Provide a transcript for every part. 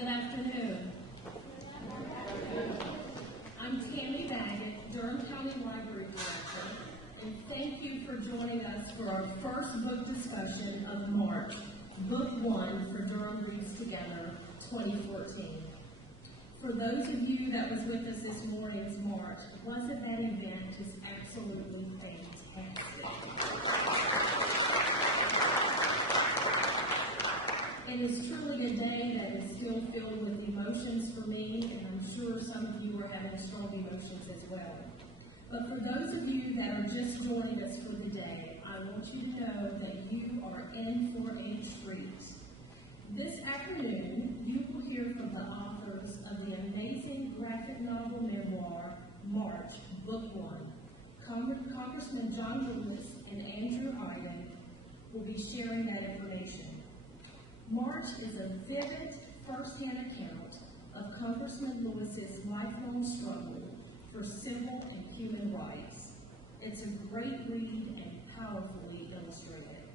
Good afternoon. I'm Tammy Baggett, Durham County Library Director, and thank you for joining us for our first book discussion of March, Book 1 for Durham Reads Together 2014. For those of you that was with us this morning's March, wasn't that event just absolutely fantastic? It is truly a day that is still filled with emotions for me, and I'm sure some of you are having strong emotions as well. But for those of you that are just joining us for the day, I want you to know that you are in for a treat. This afternoon, you will hear from the authors of the amazing graphic novel memoir, March, Book 1. Congressman John Lewis and Andrew Aydin will be sharing that information. March is a vivid, first-hand account of Congressman Lewis's lifelong struggle for civil and human rights. It's a great read and powerfully illustrated.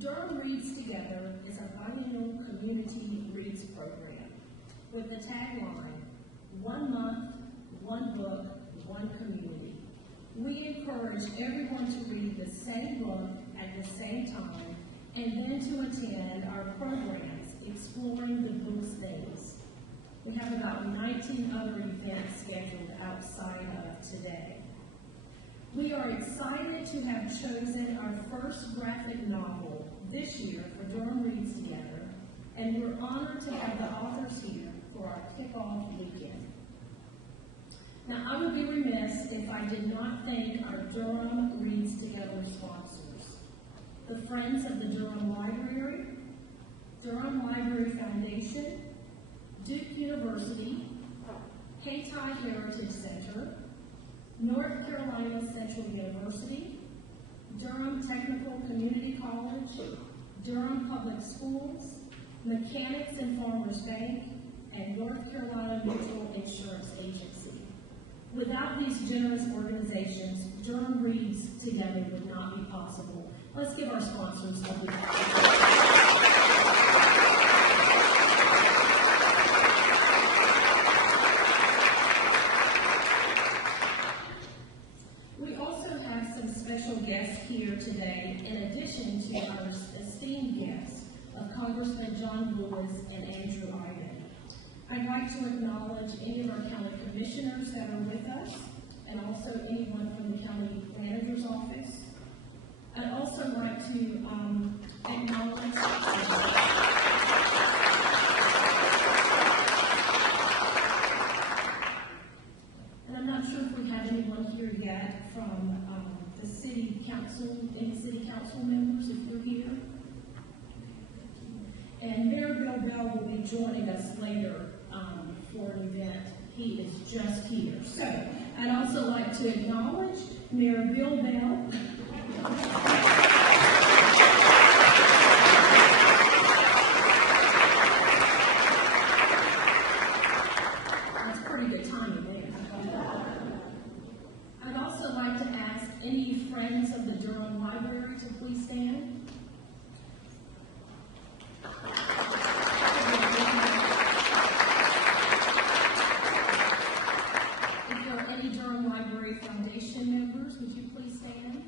Durham Reads Together is a biennial community reads program with the tagline, 1 month, 1 book, 1 community. We encourage everyone to read the same book at the same time and then to attend our programs exploring the book's themes. We have about 19 other events scheduled outside of today. We are excited to have chosen our first graphic novel this year for Durham Reads Together, and we're honored to have the authors here for our kickoff weekend. Now, I would be remiss if I did not thank our Durham Reads Together sponsors, the Friends of the Durham Library, Durham Library Foundation, Duke University, Hayti Heritage Center, North Carolina Central University, Durham Technical Community College, Durham Public Schools, Mechanics and Farmers Bank, and North Carolina Mutual Insurance Agency. Without these generous organizations, Durham Reads Together would not be possible. Let's give our sponsors a big applause. We also have some special guests here today, in addition to our esteemed guests of Congressman John Lewis and Andrew Aydin. I'd like to acknowledge any of our county commissioners that are with us, and also anyone from the county manager's office. I'd also like to acknowledge and I'm not sure if we have anyone here yet from the city council, any city council members, if you're here. And Mayor Bill Bell will be joining us later for an event. He is just here. So I'd also like to acknowledge Mayor Bill Bell. That's pretty good timing there. I'd also like to ask any friends of the Durham Library to please stand. If there are any Durham Library Foundation members, would you please stand?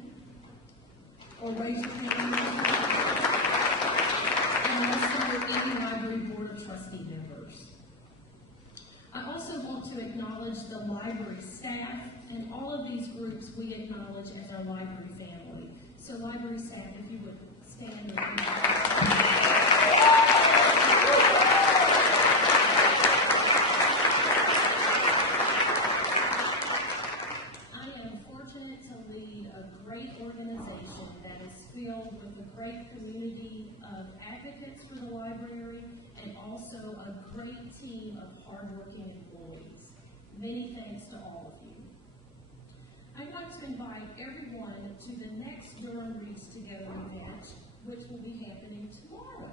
Or raise your hand. And also any Library Board of Trustee members. I also want to acknowledge the library staff, and all of these groups we acknowledge as our library family. So library staff, if you would stand and organization that is filled with a great community of advocates for the library and also a great team of hardworking employees. Many thanks to all of you. I'd like to invite everyone to the next Durham Reads Together event, which will be happening tomorrow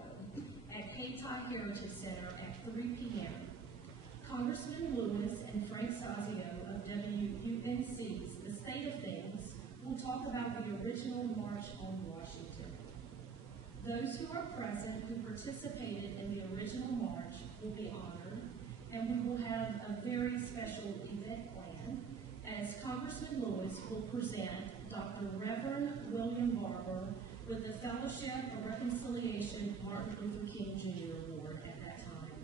at Hayti Heritage Center at 3 p.m. Congressman Lewis and Frank Sazio of WUNC's The State of Things will talk about the original March on Washington. Those who are present who participated in the original march very special event planned, as Congressman Lewis will present Dr. Reverend William Barber with the Fellowship of Reconciliation Martin Luther King Jr. Award at that time.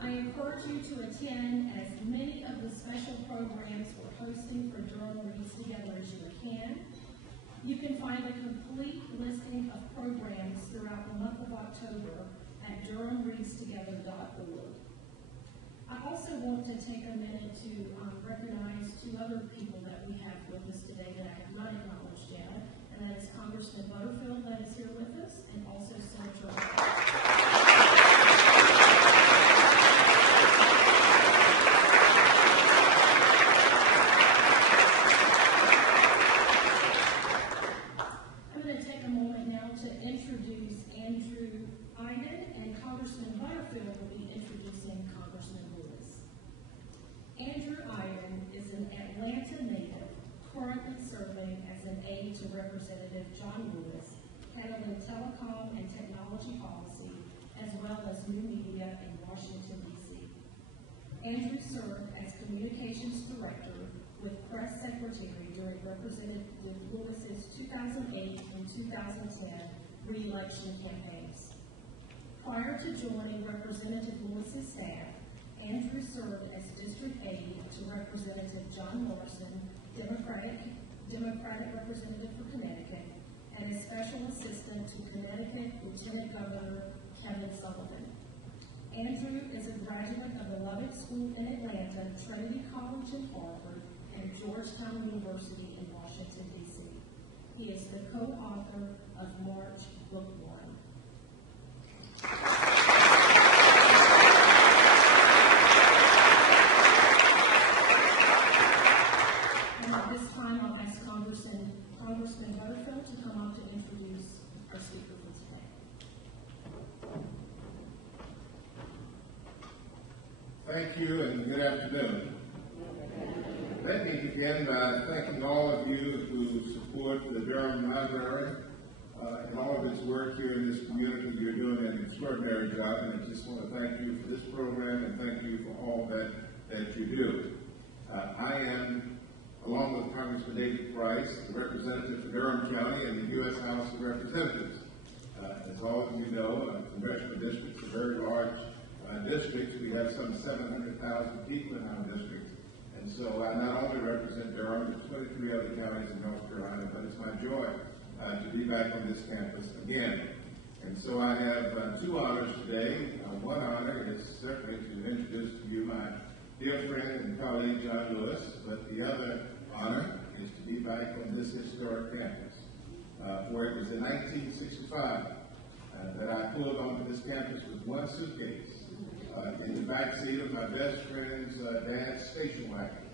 I encourage you to attend as many of the special programs we're hosting for Durham Reads Together as you can. You can find a complete listing of programs throughout the month of October at durhamreadstogether.org. I also want to take a minute to recognize two other people that we have with us today that I have not acknowledged yet, and that is Congressman Butterfield that is here with us, and also Senator I'm going to take a moment now to introduce Andrew Aydin, and Congressman Butterfield will be introducing Congressman Lewis. Andrew Aydin is an Atlanta native, currently serving as an aide to Representative John Lewis, handling telecom and technology policy, as well as new media in Washington, D.C. Andrew served as communications director with press secretary during Representative Lewis's 2008 and 2010 re-election campaigns. Prior to joining Representative Lewis's staff, Andrew served as district aide to Representative John Morrison, Democratic representative for Connecticut, and as special assistant to Connecticut Lieutenant Governor Kevin Sullivan. Andrew is a graduate of the Lubbock School in Atlanta, Trinity College in Harvard, and Georgetown University in Washington, D.C. He is the co-author of March Book 1. And at this time, I'll ask Congressman Butterfield to come up to introduce our speaker for today. Thank you and good afternoon. Let me begin by thanking all of you who support the Durham Library and all of its work here in this community. You're doing an extraordinary job, and I just want to thank you for this program and thank you for all that you do. I am, along with Congressman David Price, the representative for Durham County in the U.S. House of Representatives. As all of you know, congressional districts are very large districts. We have some 700,000 people in our districts. And so I not only represent Durham, but 23 other counties in North Carolina, but it's my joy to be back on this campus again. And so I have two honors today. One honor is certainly to introduce to you my dear friend and colleague John Lewis, but the other honor is to be back on this historic campus, where it was in 1965 that I pulled onto this campus with one suitcase in the back seat of my best friend's dad's station wagon,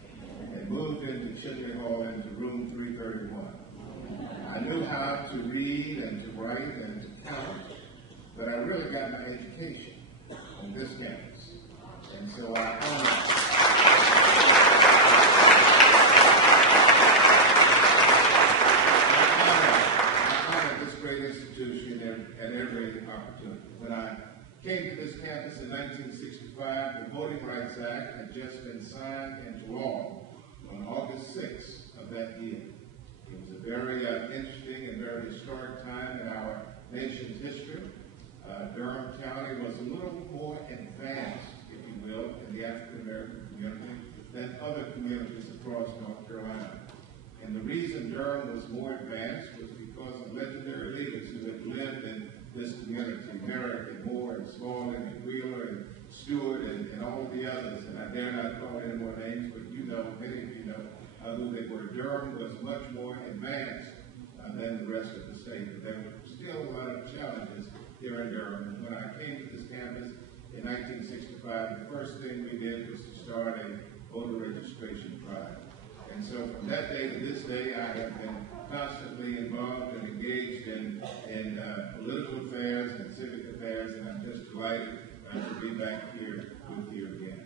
and moved into Chidley Hall into room 331. I knew how to read and to write and to count, but I really got my education on this campus. And so I honor this great institution at every opportunity. When I came to this campus in 1965, the Voting Rights Act had just been signed into law on August 6th of that year. It was a very interesting and very historic time in our nation's history. Durham County was a little more advanced, if you will, in the African American community than other communities across North Carolina. And the reason Durham was more advanced was because of legendary leaders who had lived in this community: Merrick and Moore and Smalley and Wheeler and Stewart and all of the others. And I dare not call any more names, but you know, many of you know who they were. Durham was much more advanced than the rest of the state, but there were still a lot of challenges here in Durham. And when I came to this campus in 1965, the first thing we did was to start a voter registration drive. And so from that day to this day, I have been constantly involved and engaged in political affairs and civic affairs, and I'm just delighted to be back here with you again.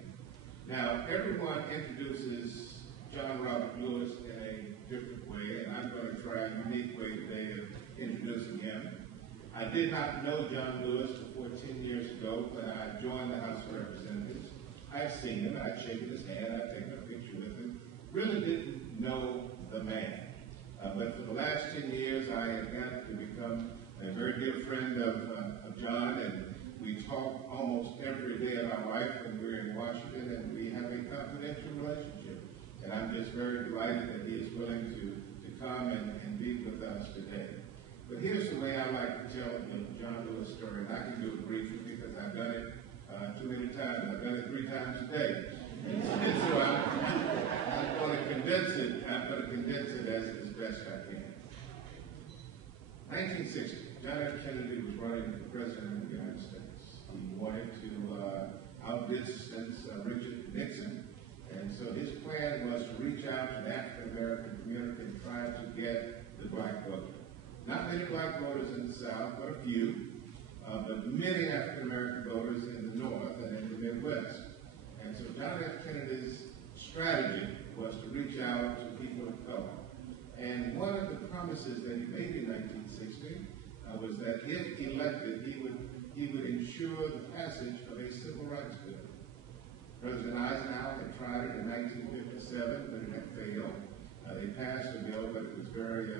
Now, everyone introduces John Robert Lewis in a different way, and I'm going to try a unique way today of introducing him. I did not know John Lewis before 10 years ago when I joined the House of Representatives. I'd seen him, I'd shaken his hand, I'd taken a picture with him, really didn't know the man. But for the last 10 years, I have gotten to become a very dear friend of John, and we talk almost every day of our life when we're in Washington, and we have a confidential relationship. And I'm just very delighted that he is willing to come and be with us today. But here's the way I like to tell the John Lewis story, and I can do it briefly because I've done it too many times. I've done it 3 times a day. And so I'm going to condense it. I'm going to condense it as best I can. 1960, John F. Kennedy was running for president of the United States. He wanted to outdistance Richard Nixon, and so his plan was to reach out to the African American community and try to get the black vote. Not many black voters in the South, but a few, but many African American voters in the North and in the Midwest. And so John F. Kennedy's strategy was to reach out to people of color. And one of the promises that he made in 1960 was that if elected, he would ensure the passage of a civil rights bill. President Eisenhower had tried it in 1957, but it had failed. They passed the bill, but it was very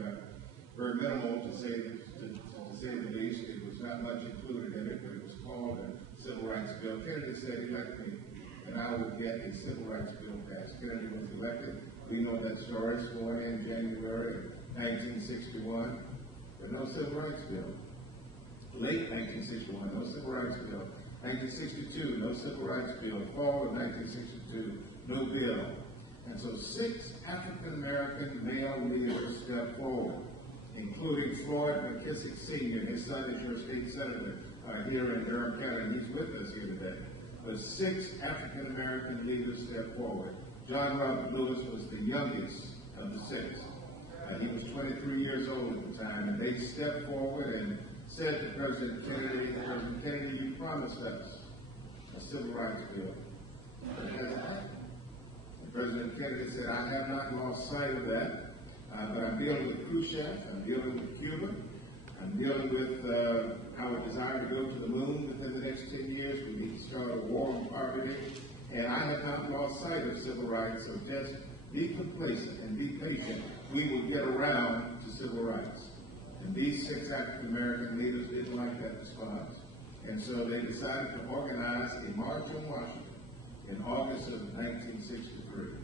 minimal to say the least. It was not much included in it, but it was called a civil rights bill. Kennedy said, elect me, and I will get a civil rights bill passed. Kennedy was elected. We know that story, sworn in January of 1961, but no civil rights bill. Late 1961, no civil rights bill. 1962, no civil rights bill. Fall of 1962, no bill. And so 6 African-American male leaders stepped forward, including Floyd McKissick Sr., his son is your state senator here in Durham County, and he's with us here today. But 6 African-American leaders stepped forward. John Robert Lewis was the youngest of the 6. He was 23 years old at the time, and they stepped forward and said to President Kennedy, you promised us a civil rights bill. But it hasn't happened. And President Kennedy said, I have not lost sight of that, but I'm dealing with Khrushchev, I'm dealing with Cuba, I'm dealing with our desire to go to the moon within the next 10 years. We need to start a war on poverty. And I have not lost sight of civil rights, so just be complacent and be patient. We will get around to civil rights. And these 6 African-American leaders didn't like that response. And so they decided to organize a march on Washington in August of 1963.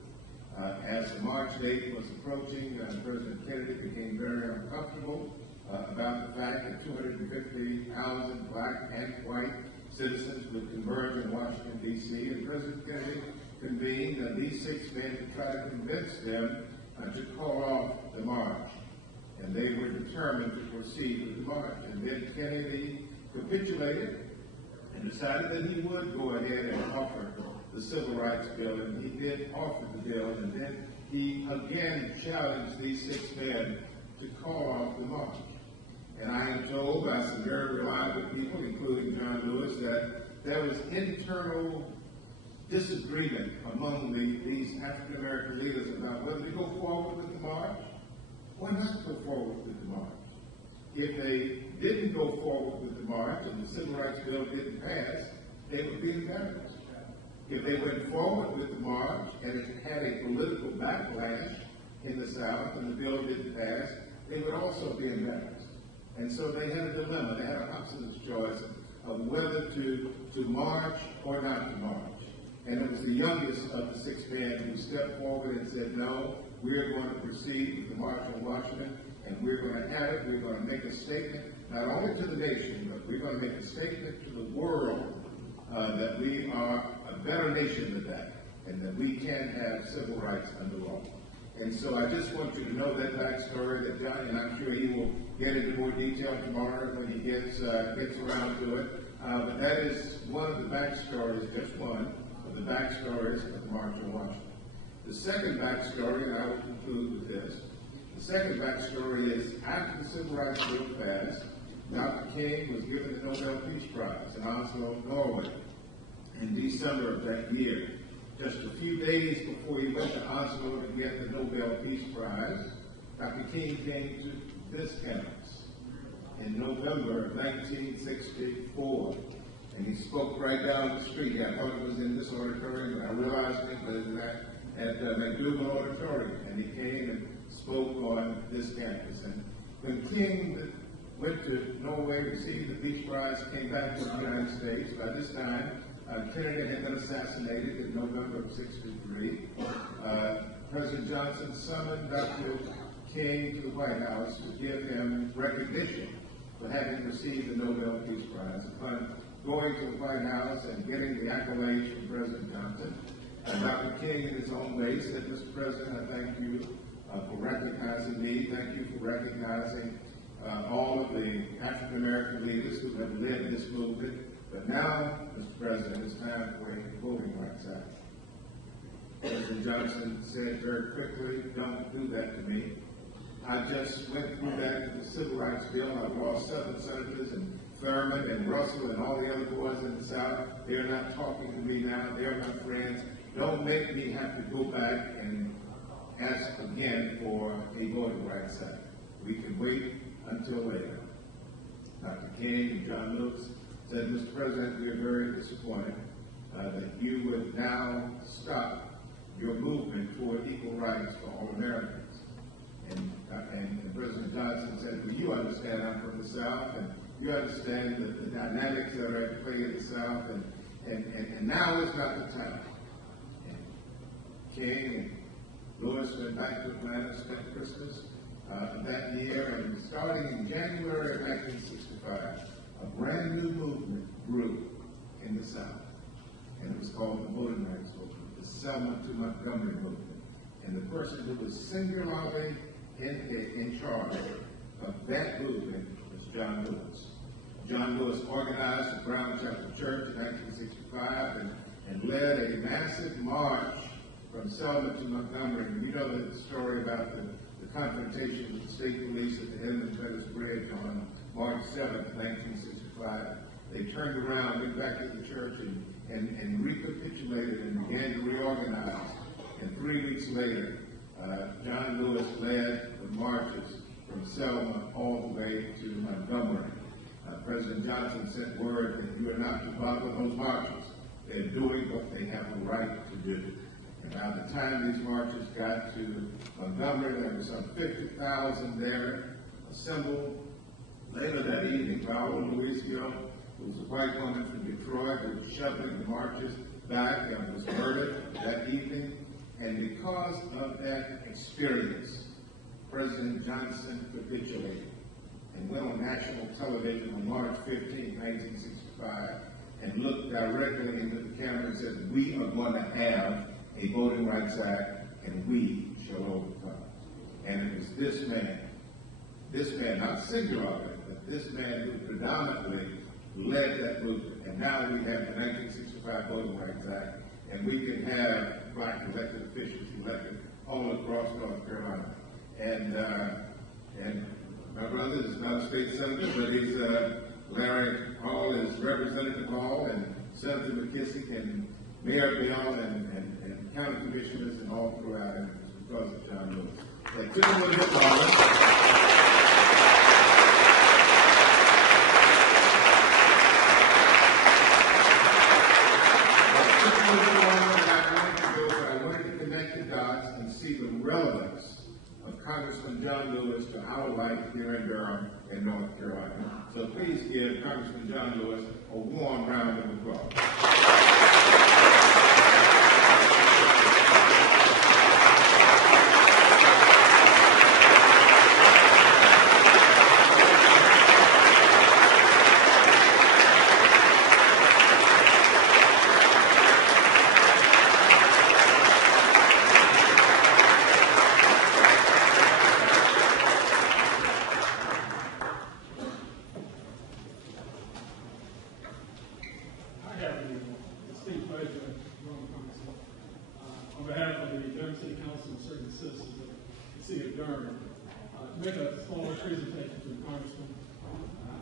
As the march date was approaching, President Kennedy became very uncomfortable about the fact that 250,000 black and white citizens would converge in Washington, D.C., and President Kennedy convened these 6 men to try to convince them to call off the march. And they were determined to proceed with the march. And then Kennedy capitulated and decided that he would go ahead and offer the civil rights bill, and he did offer the bill, and then he again challenged these 6 men to call off the march. And I am told by some very reliable people, including John Lewis, that there was internal disagreement among these African-American leaders about whether to go forward with the march or not go forward with the march. If they didn't go forward with the march and the civil rights bill didn't pass, they would be embarrassed. If they went forward with the march and it had a political backlash in the South and the bill didn't pass, they would also be embarrassed. And so they had a dilemma. They had an obstinate choice of whether to march or not to march. And it was the youngest of the 6 men who stepped forward and said, no, we're going to proceed with the March on Washington, and we're going to have it. We're going to make a statement, not only to the nation, but we're going to make a statement to the world that we are a better nation than that, and that we can have civil rights under law. And so I just want you to know that backstory that John, and I'm sure he will get into more detail tomorrow when he gets around to it. But that is one of the backstories, just one of the backstories of the March on Washington. The second backstory, and I will conclude with this, the second backstory is after the Civil Rights Bill passed, Dr. King was given the Nobel Peace Prize in Oslo, Norway, in December of that year. Just a few days before he went to Oslo to get the Nobel Peace Prize, Dr. King came to this campus in November of 1964. And he spoke right down the street. I thought it was in this auditorium, but I realized it was at McDougal Auditorium. And he came and spoke on this campus. And when King went to Norway, received the Peace Prize, came back to the United States. By this time, Kennedy had been assassinated in November of '63. President Johnson summoned Dr. King to the White House to give him recognition for having received the Nobel Peace Prize. Upon going to the White House and getting the accolades from President Johnson, Dr. King, in his own way, said, "Mr. President, I thank you for recognizing me. Thank you for recognizing all of the African American leaders who have led this movement. But now, Mr. President, it's time for a Voting Rights Act." President Johnson said very quickly, "Don't do that to me. I just went through that with the Civil Rights Bill. I lost 7 senators and Thurman and Russell and all the other boys in the South. They're not talking to me now. They're my friends. Don't make me have to go back and ask again for a Voting Rights Act. We can wait until later." Dr. King and John Lewis said, "Mr. President, we are very disappointed that you would now stop your movement toward equal rights for all Americans." And President Johnson said, "Well, you understand I'm from the South, and you understand the dynamics that are at play in the South, and now is not the time." And King and Lewis went back to Atlanta, spent Christmas that year, and starting in January of 1965, a brand new movement grew in the South, and it was called the Voting Rights Movement, the Selma to Montgomery movement. And the person who was singularly in charge of that movement was John Lewis. John Lewis organized the Brown Chapel Church in 1965 and led a massive march from Selma to Montgomery. And you know the story about the confrontation with the state police at the Edmund Pettus Bridge on March 7th, 1965. They turned around, went back to the church, and recapitulated and began to reorganize. And 3 weeks later, John Lewis led the marches from Selma all the way to Montgomery. President Johnson sent word that you are not to bother those marches. They're doing what they have a right to do. And by the time these marches got to Montgomery, there were some 50,000 there assembled. Later that evening, Viola Louisio, who was a white woman from Detroit, who was shuttling the marches back and was murdered that evening. And because of that experience, President Johnson capitulated and went on national television on March 15, 1965, and looked directly into the camera and said, "We are going to have a Voting Rights Act, and we shall overcome." And it was this man, not singularly, but this man who predominantly led that movement. And now we have the 1965 Voting Rights Act, and we can have black elected officials elected all across North Carolina. And my brother is not a state senator, but he's Larry Hall is Representative Hall, and Senator McKissick, and Mayor Bell, and county commissioners, and all throughout, and it's because of John Lewis. They took him with his honor. Congressman John Lewis to our life here in Durham in North Carolina. So please give Congressman John Lewis a warm round of applause. On behalf of the Durham City Council and certain citizens of the city of Durham, to make a small presentation to the Congressman.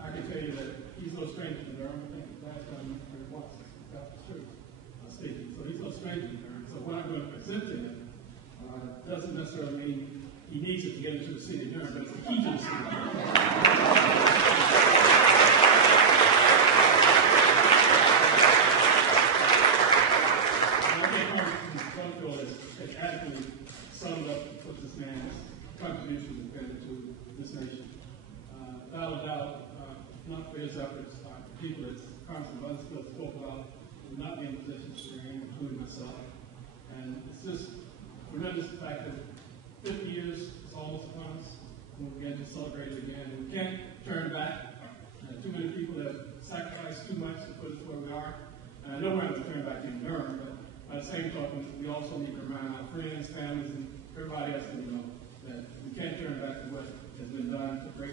I can tell you that he's no stranger to Durham. I think last time you heard Watson got the truth speaking. So he's no stranger to Durham. So what I'm going to present to him doesn't necessarily mean he needs it to get into the city of Durham, but it's the key to the city of Durham. would not be in a position to scream, including myself. And it's just, remember the fact that 50 years is almost upon us, and we're going to celebrate it again. We can't turn back. Too many people have sacrificed too much to put us where we are. And I know we're not going to turn back to Durham, but by the same token, we also need to remind our friends, families, and everybody else that we can't turn back to what has been done to break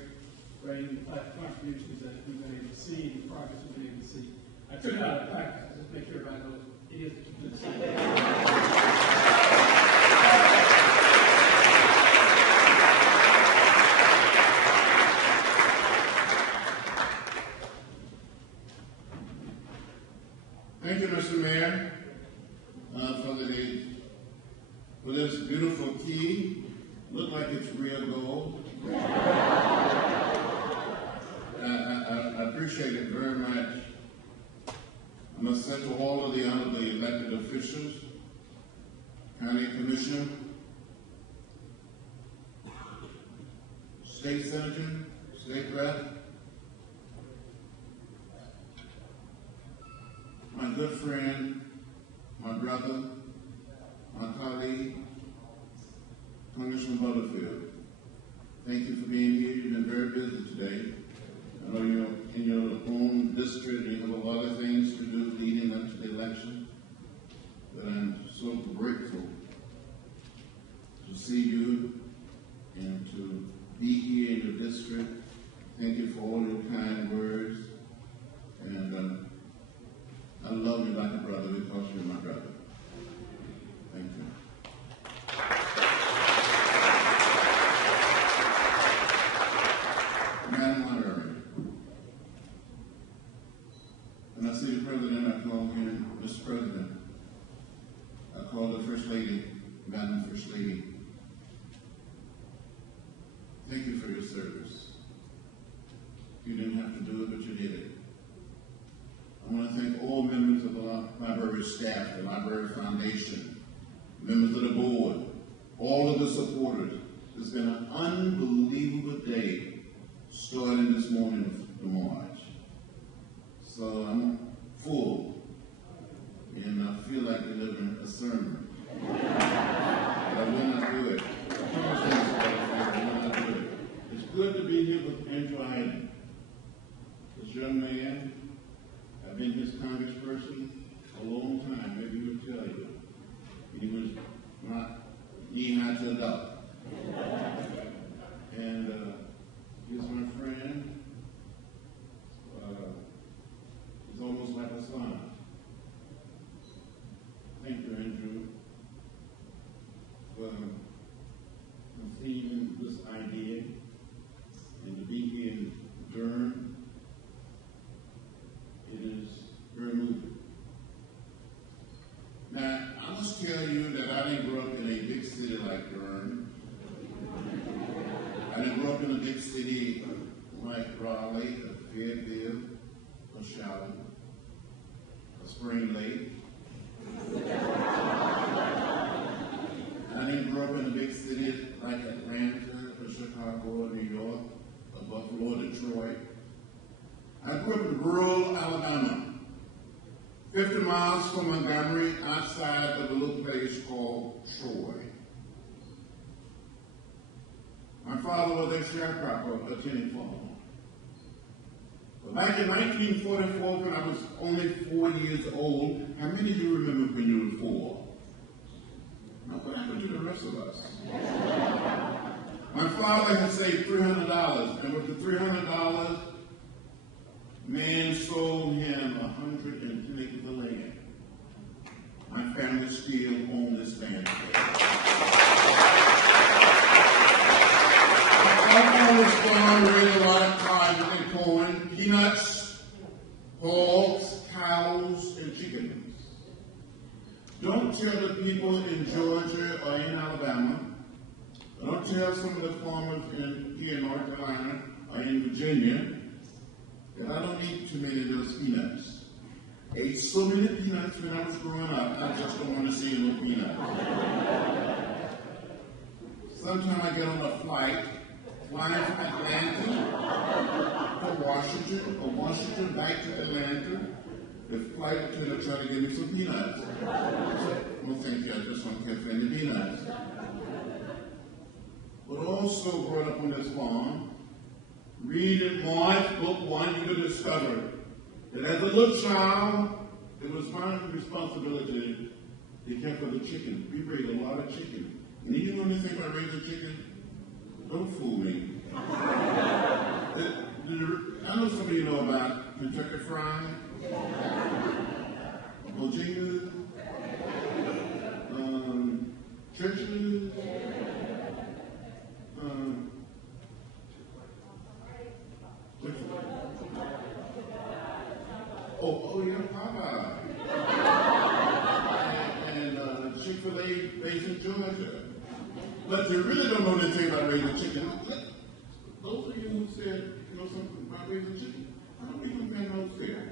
the type of contributions that we've been able to see, and the progress we've been able to see. I took it out of practice, just make sure everybody knows it is what you can see. Thank you, Mr. Mayor, for this beautiful key. Look like it's real gold. I appreciate it very much. I must say to all of the elected officials, county commissioner, state senator, state rep, my good friend, my brother, my colleague, Congressman Butterfield. Thank you for being here. You've been very busy today. I know you're in your own district and you have a lot of things to do leading up to the election. But I'm so grateful to see you and to be here in your district. Thank you for all your kind words. And I love you like a brother because you're my brother. Thank you. Madam Moderator, when I see the President, I call him Mr. President. I call the First Lady, Madam First Lady. Thank you for your service. You didn't have to do it, but you did it. I want to thank all members of the library staff, the library foundation, members of the board, all of the supporters. It's been an unbelievable day starting this morning with the march. So I'm full, and I feel like delivering a sermon. But I will not do it. I will not do it. It's good to be here with Andrew Aydin. This young man, I've been his congressperson a long time, maybe he would tell you. He was not knee-high to a dog. And he's my friend. He's almost like a son. Thank you, Andrew, for conceiving this idea and to be here in Durham. It is very moving. Now, I must tell you that I didn't grow up in a big city like Durham. I didn't grow up in a big city like Raleigh, or Fayetteville, or Charlotte, or Spring Lake. I didn't grow up in a big city like Atlanta, or Chicago, or New York, or Buffalo, or Detroit. I grew up in rural Alabama, 50 miles from Montgomery, outside of a little place called Troy. My father was a sharecropper attending farm. But back in 1944, when I was only 4 years old, how many of you remember when you were 4? Now, what happened to the rest of us? My father had saved $300, and with the $300, man sold him 110 acres of land. My family still owns this land today. On this farm, raised a lot of cotton and corn, peanuts, hogs, cows, and chickens. Don't tell the people in Georgia or in Alabama, don't tell some of the farmers here in North Carolina or in Virginia that I don't eat too many of those peanuts. I ate so many peanuts when I was growing up, I just don't want to see no peanuts. Sometimes I get on a flight, flying from Atlanta to Washington, or Washington back to Atlanta, the flight attendant tried to give me some peanuts. I said, no, thank you, I just don't care for any peanuts. But also brought up on this farm, read in March, book 1, you will discover that as a little child, it was my responsibility to care for the chicken. We raised a lot of chicken. And you know anything about raising chicken? Don't fool me. I know some of you know about Kentucky Fried, Bojingas, churches, oh yeah, Popeye. And Chick-fil-A based in Georgia. But you really don't know anything about raising chicken. Those of you who said you know something about raising chicken, how do we compare notes there?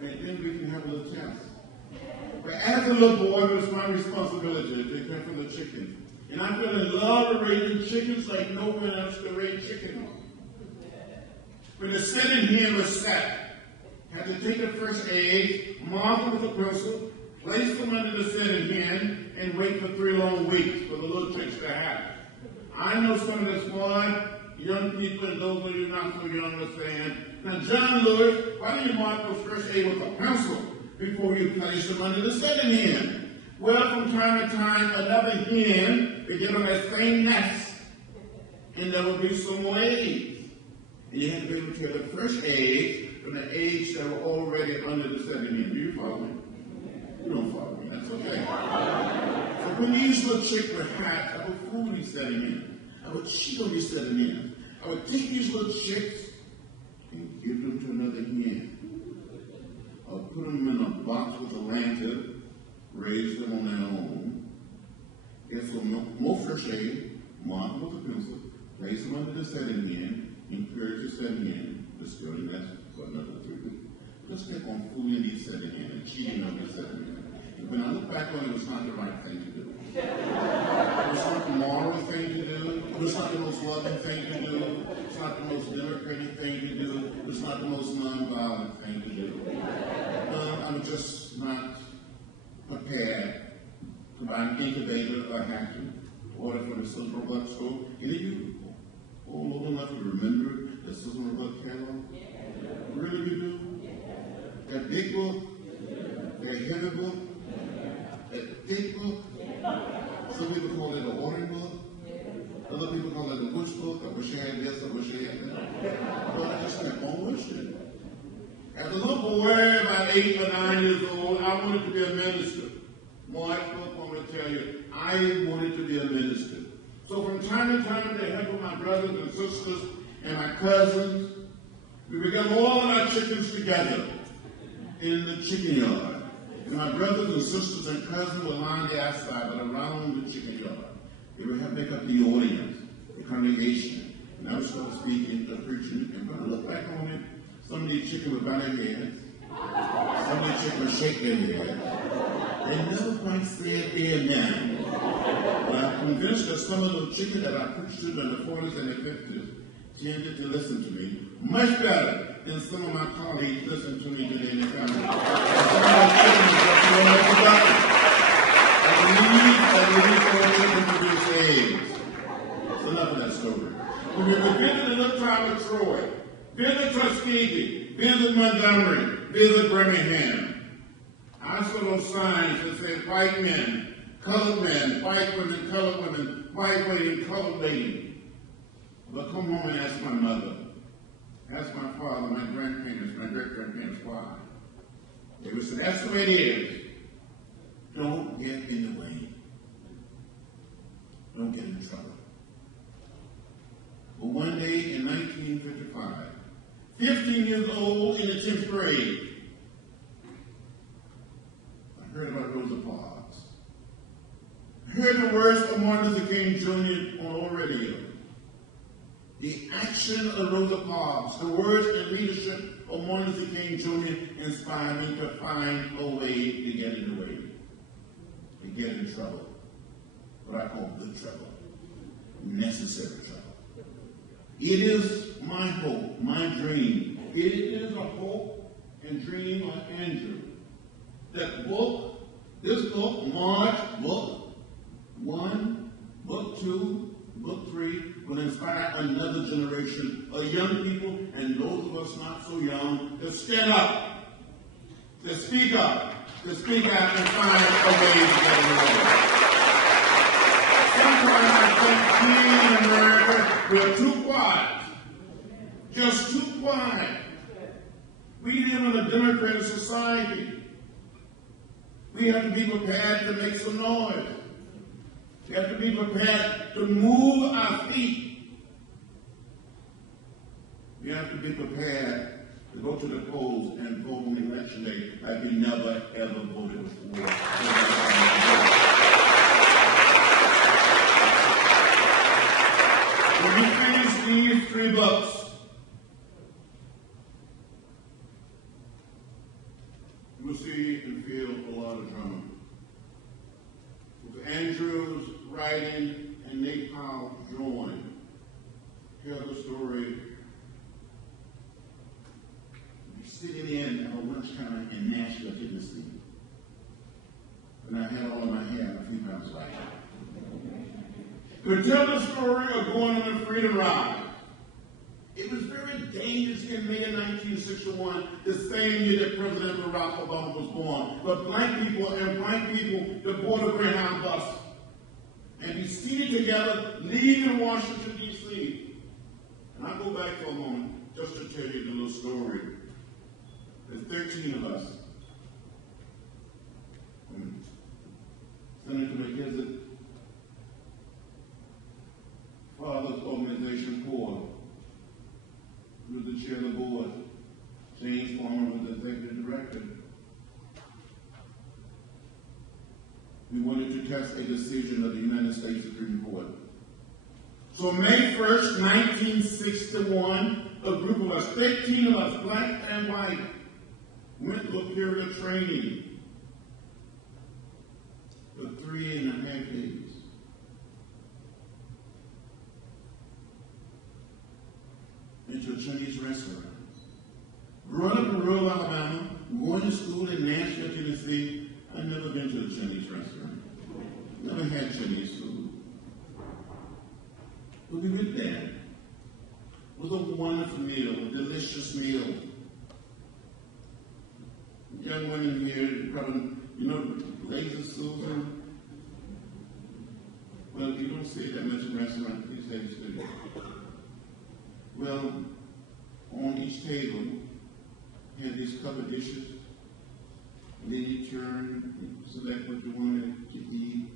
And then we can have a little test. But as a little boy, it was my responsibility to take care of the chicken. And I fell in love with raising chickens like no one else could raise chicken. When the setting hen was set, had to take the first egg, mark them with a pencil, place them under the setting hen, and wait for 3 long weeks for the little chicks to hatch. I know some of the smart young people and those of you not so young are saying, now John Lewis, why do you mark those first eggs with a pencil before you place them under the setting hen? Well, from time to time, another hen would get on that same nest, and there would be some more eggs. And you had to be able to get the first eggs from the eggs that were already under the setting hen. Do you follow me? You don't follow me. That's okay. So when these little chicks were hatched, I would fool these setting hen. I would cheat on these setting hen. I would take these little chicks and give them to another hen. I would put them in a box with a lantern, raise them on their own, get some more fresh egg, mark them with a pencil, place them under the setting hen, encourage the setting hen to still in that for another 3 weeks. Just keep on fooling these setting hen and cheating on these setting hen. And when I look back on it, it was not the right thing to do. It was not the moral thing to do. It was not the most loving thing to do. It's not the most democratic thing to do. It's not the most nonviolent thing to do. I'm just not prepared to buy an incubator or hatchery, order from the Silver Buck store. Any of you old enough to remember the Silver Buck catalog? Really you do? That big book? That heavy book? That thick book? Some people call it an ordering book. Other people call it a wish book. I wish I had this, I wish I had that. But I just kept on wishing. As a little boy, about 8 or 9 years old, I wanted to be a minister. Mark book, I'm going to tell you, I wanted to be a minister. So from time to time, to help with my brothers and sisters and my cousins, we would get all of our chickens together in the chicken yard. And my brothers and sisters and cousins would line the outside, but around the chicken yard. They would help make up the audience, the congregation. And I would start speaking, preaching. And when I look back on it, some of these chickens would bow their heads. Some of these chickens would shake their heads. They never quite said amen. But I'm convinced that some of those chickens that I preached to in the 40s and the 50s tended to listen to me much better than some of my colleagues listen to me today in the family. I believe for chicken produce eggs. So enough of that story. When we were visiting the little town of Troy, visit Tuskegee, visit Montgomery, visit Birmingham, I saw those signs that said white men, colored men, white women, colored women, white lady, colored lady. But come home and ask my mother, ask my father, my grandparents, my great-grandparents why. They would say, that's the way it is. Don't get in the way. Don't get in trouble. But one day in 1955, 15 years old in the 10th grade, I heard about Rosa Parks. I heard the words of Martin Luther King Jr. on all radio. The action of Rosa Parks, the words and leadership of Martin Luther King Jr. inspired me to find a way to get in the way, to get in trouble. What I call good trouble, necessary trouble. It is my hope, my dream. It is a hope and dream like Andrew. That book, this book, March, book 1, book 2, book 3, will inspire another generation of young people and those of us not so young to stand up, to speak up, to speak out and find a way to get along. Sometimes I think we in America, we're too quiet. Just too quiet. We live in a democratic society. We have to be prepared to make some noise. We have to be prepared to move our feet. We have to be prepared to go to the polls and vote on election day like we never ever voted before. When we finish these 3 books, you will see and feel a lot of drama. With Andrew's writing and Nate Powell's drawing, tell the story. Sitting in at a lunchtime in Nashville, Tennessee, and I had all of my hair a few pounds lighter. To tell the story of going on a freedom ride. It was very dangerous in May of 1961, the same year that President Barack Obama was born. But black people to board a Greyhound bus and be seated together, leaving Washington, D.C. And I'll go back for a moment just to tell you the little story. There's 13 of us. Senator McKenzie, father's organization, CORE, who was the chair of the board. James Farmer was the executive director. We wanted to test a decision of the United States Supreme Court. So May 1st, 1961, a group of us, 13 of us, black and white, went to a period of training for 3.5 days. Into a Chinese restaurant. Growing up in rural Alabama, going to school in Nashville, Tennessee, I'd never been to a Chinese restaurant. Never had Chinese food. But we went there. It was a wonderful meal, a delicious meal. Young women here, probably, Lazy Susan. Well, you don't see it that much in restaurants these days, do you? Well, on each table, had these covered dishes. And then you turn, you select what you wanted to eat.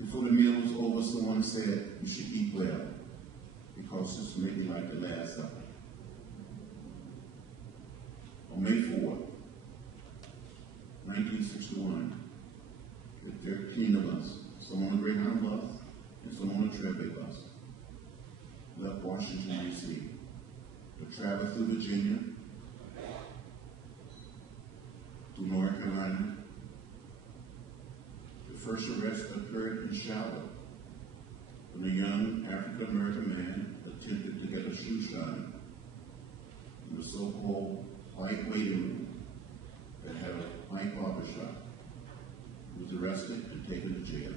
Before the meal was over, someone said, you should eat well, because this may be like the Last Supper. On May 4th, 1961, there were 13 of us, some on a Greyhound bus and some on a Treadway bus, left Washington, D.C. to travel through Virginia, to North Carolina. The first arrest occurred in Charlotte when a young African-American man attempted to get a shoe shine in the so-called white waiting room that had a white barber shop. He was arrested and taken to jail.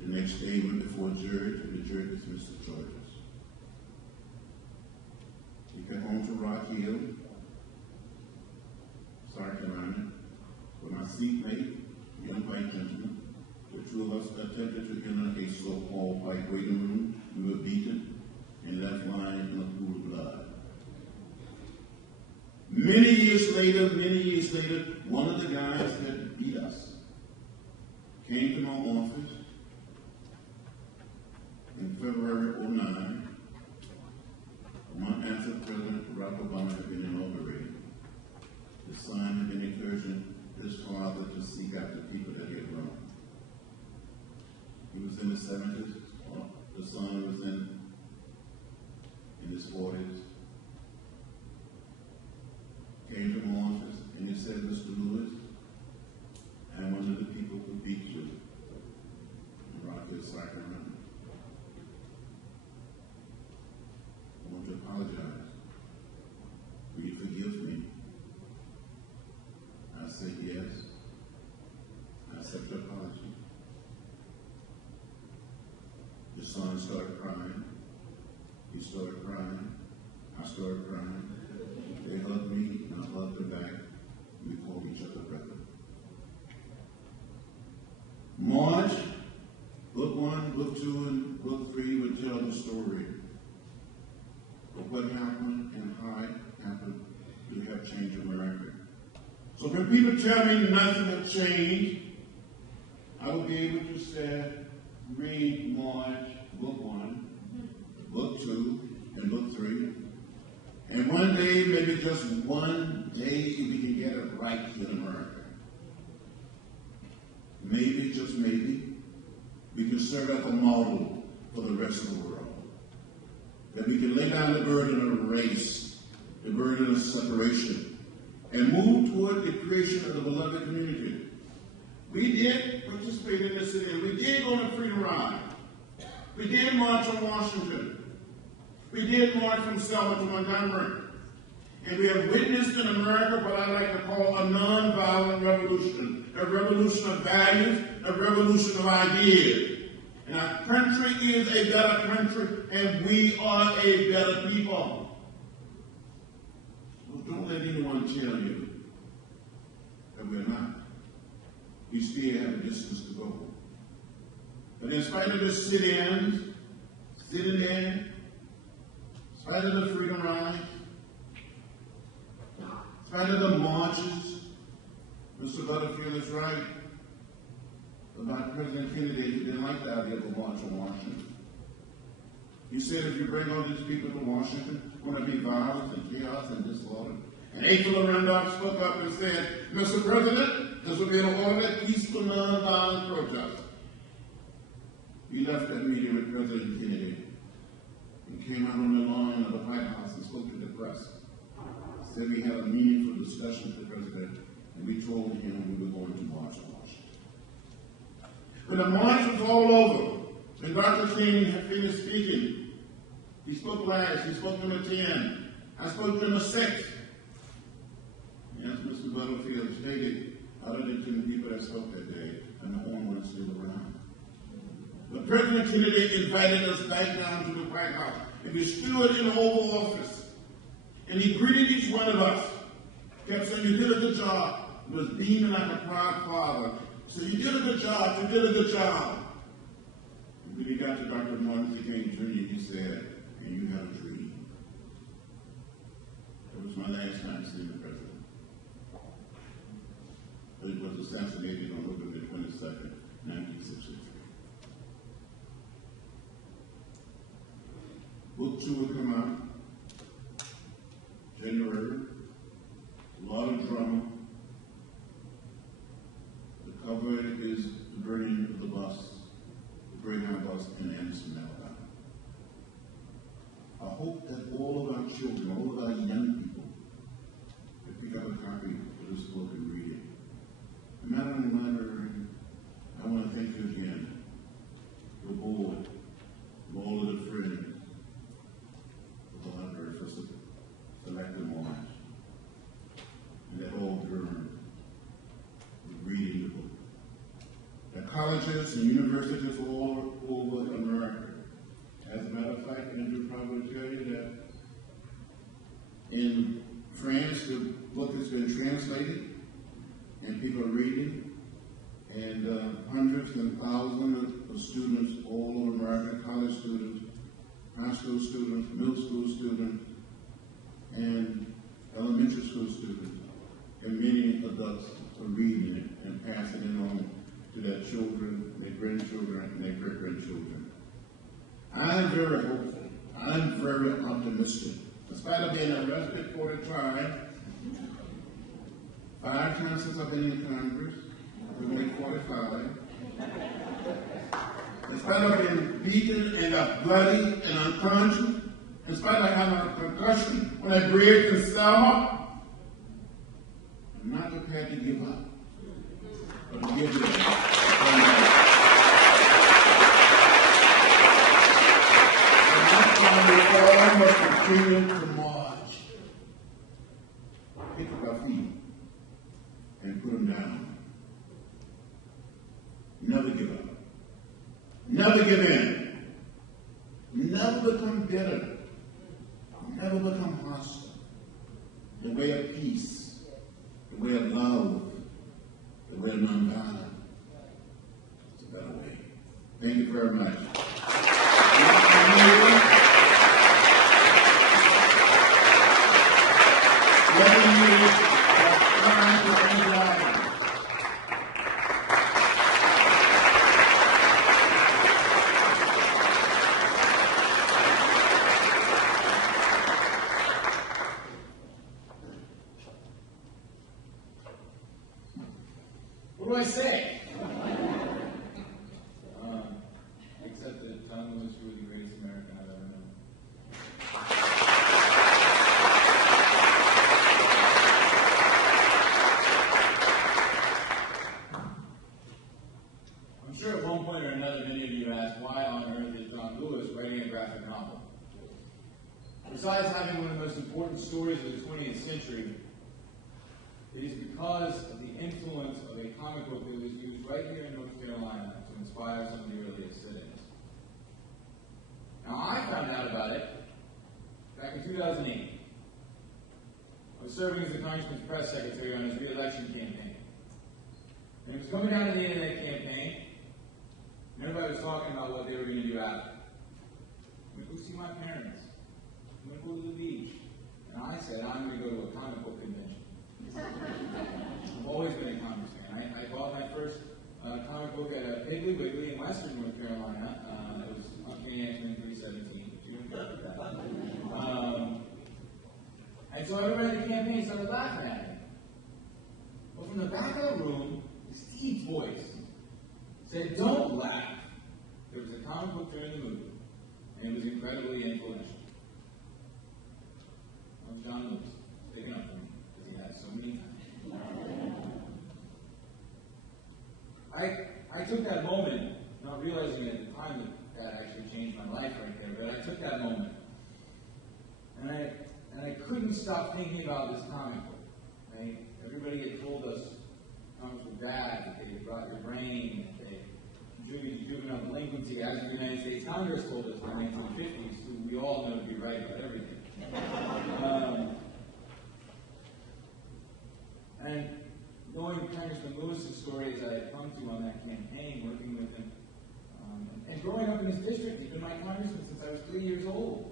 The next day, he went before a jury, and the jury dismissed the charges. He got home to Rock Hill, South Carolina, with my seatmate, a young white gentleman. The 2 of us attempted to enter a so-called white waiting room. We were beaten and left lying in a pool of blood. Many years later, one of the guys that beat us came to my office in February of 2009, a month after President Barack Obama had been inaugurated. His son had been encouraging his father to seek out the people that he had wronged. He was in his 70s, the son was in his 40s. Came to my office and he said, Mr. Lewis, I'm one of the people who beat you in Rock Hill, South Carolina. I want to apologize. Will you forgive son started crying. He started crying. I started crying. They hugged me, and I hugged them back. We called each other brother. March, book 1, book 2, and book 3 would tell the story of what happened and how it happened to help change America. So when people tell me nothing has changed, I will be able to say, read March, book 1, book 2, and book 3. And one day, maybe just one day, we can get it right in America. Maybe, just maybe, we can serve as a model for the rest of the world. That we can lay down the burden of race, the burden of separation, and move toward the creation of the beloved community. We did participate in this city. We did go on a freedom ride. We did march on Washington. We did march from Selma to Montgomery. And we have witnessed in America what I like to call a nonviolent revolution, a revolution of values, a revolution of ideas. And our country is a better country, and we are a better people. Well, don't let anyone tell you that we're not. We still have a distance to go. But in spite of the sit-ins, sitting there, in spite of the freedom rides, in spite of the marches, Mr. Butterfield is right about President Kennedy. He didn't like the idea of a march on Washington. He said if you bring all these people to Washington, it's going to be violence and chaos and disorder. And April Randolph spoke up and said, Mr. President, this will be an orderly, peaceful, nonviolent protest. We left that meeting with President Kennedy and came out on the lawn of the White House and spoke to the press. Said we had a meaningful discussion with the President, and we told him we were going to march on Washington. When the march was all over, when Dr. King had finished speaking, he spoke last, he spoke number 10, I spoke number 6. As Mr. Butterfield stated, out of the 10 people that spoke that day, and the only one still around. But President Kennedy invited us back down to the White House, and we stood in the Oval Office, and he greeted each one of us, kept saying, you did a good job. He was beaming like a proud father. He said, you did a good job, you did a good job. And when he got to Dr. Martin Luther King Jr., he said, and you have a dream. That was my last time seeing the President. He was assassinated on November 22nd, 1963. Book 2 will come out January. A lot of drama. The cover is the burning of the bus, the Greyhound bus in Anderson, Alabama. I hope that all of our children, all of our young people, will pick up a copy of this book and read it. Madam Librarian, I want to thank you again, the board, and all of the friends of the library for selecting March, and that all Durham with reading the book. The colleges and universities all over America. As a matter of fact, Andrew probably will tell you that in France, the book has been translated, and people are reading, and hundreds and thousands of students all over America, college students, high school students, middle school students, and elementary school students, and many adults are reading it and passing it on to their children, their grandchildren, and their great-grandchildren. I'm very hopeful. I'm very optimistic. In spite of being arrested for the trial, 5 times since I've been in Congress, we've been 45. In spite of being beaten and bloody and unconscious, in spite of having a concussion when I bridge in Selma, I'm not prepared to give up. But to give it all must continue to march. Pick up our feet and put them down. Never give up. Never give in. never become bitter. Don't ever become hostile. The way of peace, the way of love, the way of nonviolence. It's a better way. Thank you very much. What do I say? Except that John Lewis was the greatest American I've ever known. I'm sure at one point or another many of you asked, why on earth is John Lewis writing a graphic novel? Besides having one of the most important stories of the 20th century, it is because of the influence of a comic book that was used right here in North Carolina to inspire some of the earliest sit-ins. Now, I found out about it back in 2008. I was serving as the Congressman's press secretary on his re-election campaign. And it was coming down to the end of that campaign, and everybody was talking about what they were going to do after. I'm going to go see my parents. I'm going to go to the beach. And I said, I'm going to go to a comic book convention. I've always been a comics fan. I bought my first comic book at a Piggly Wiggly in Western North Carolina. It was Uncanny X-Men 317. You remember that? And so everybody in the campaign started laughing at me. But from the back of the room, this deep voice said, "Don't laugh." There was a comic book during the movie, and it was incredibly influential. That was John Lewis, sticking up for me, because he has so many times. I took that moment, not realizing at the time that that actually changed my life right there, but I took that moment, and I couldn't stop thinking about this comic book. Right? Everybody had told us comics were bad, that they rot your brain, that they contributed to juvenile delinquency, as the United States Congress told us in the 1950s, who we all know to be right about everything. And knowing Congressman Lewis's story as I had come to on that campaign, working with him, and growing up in his district, he'd been my congressman since I was 3 years old.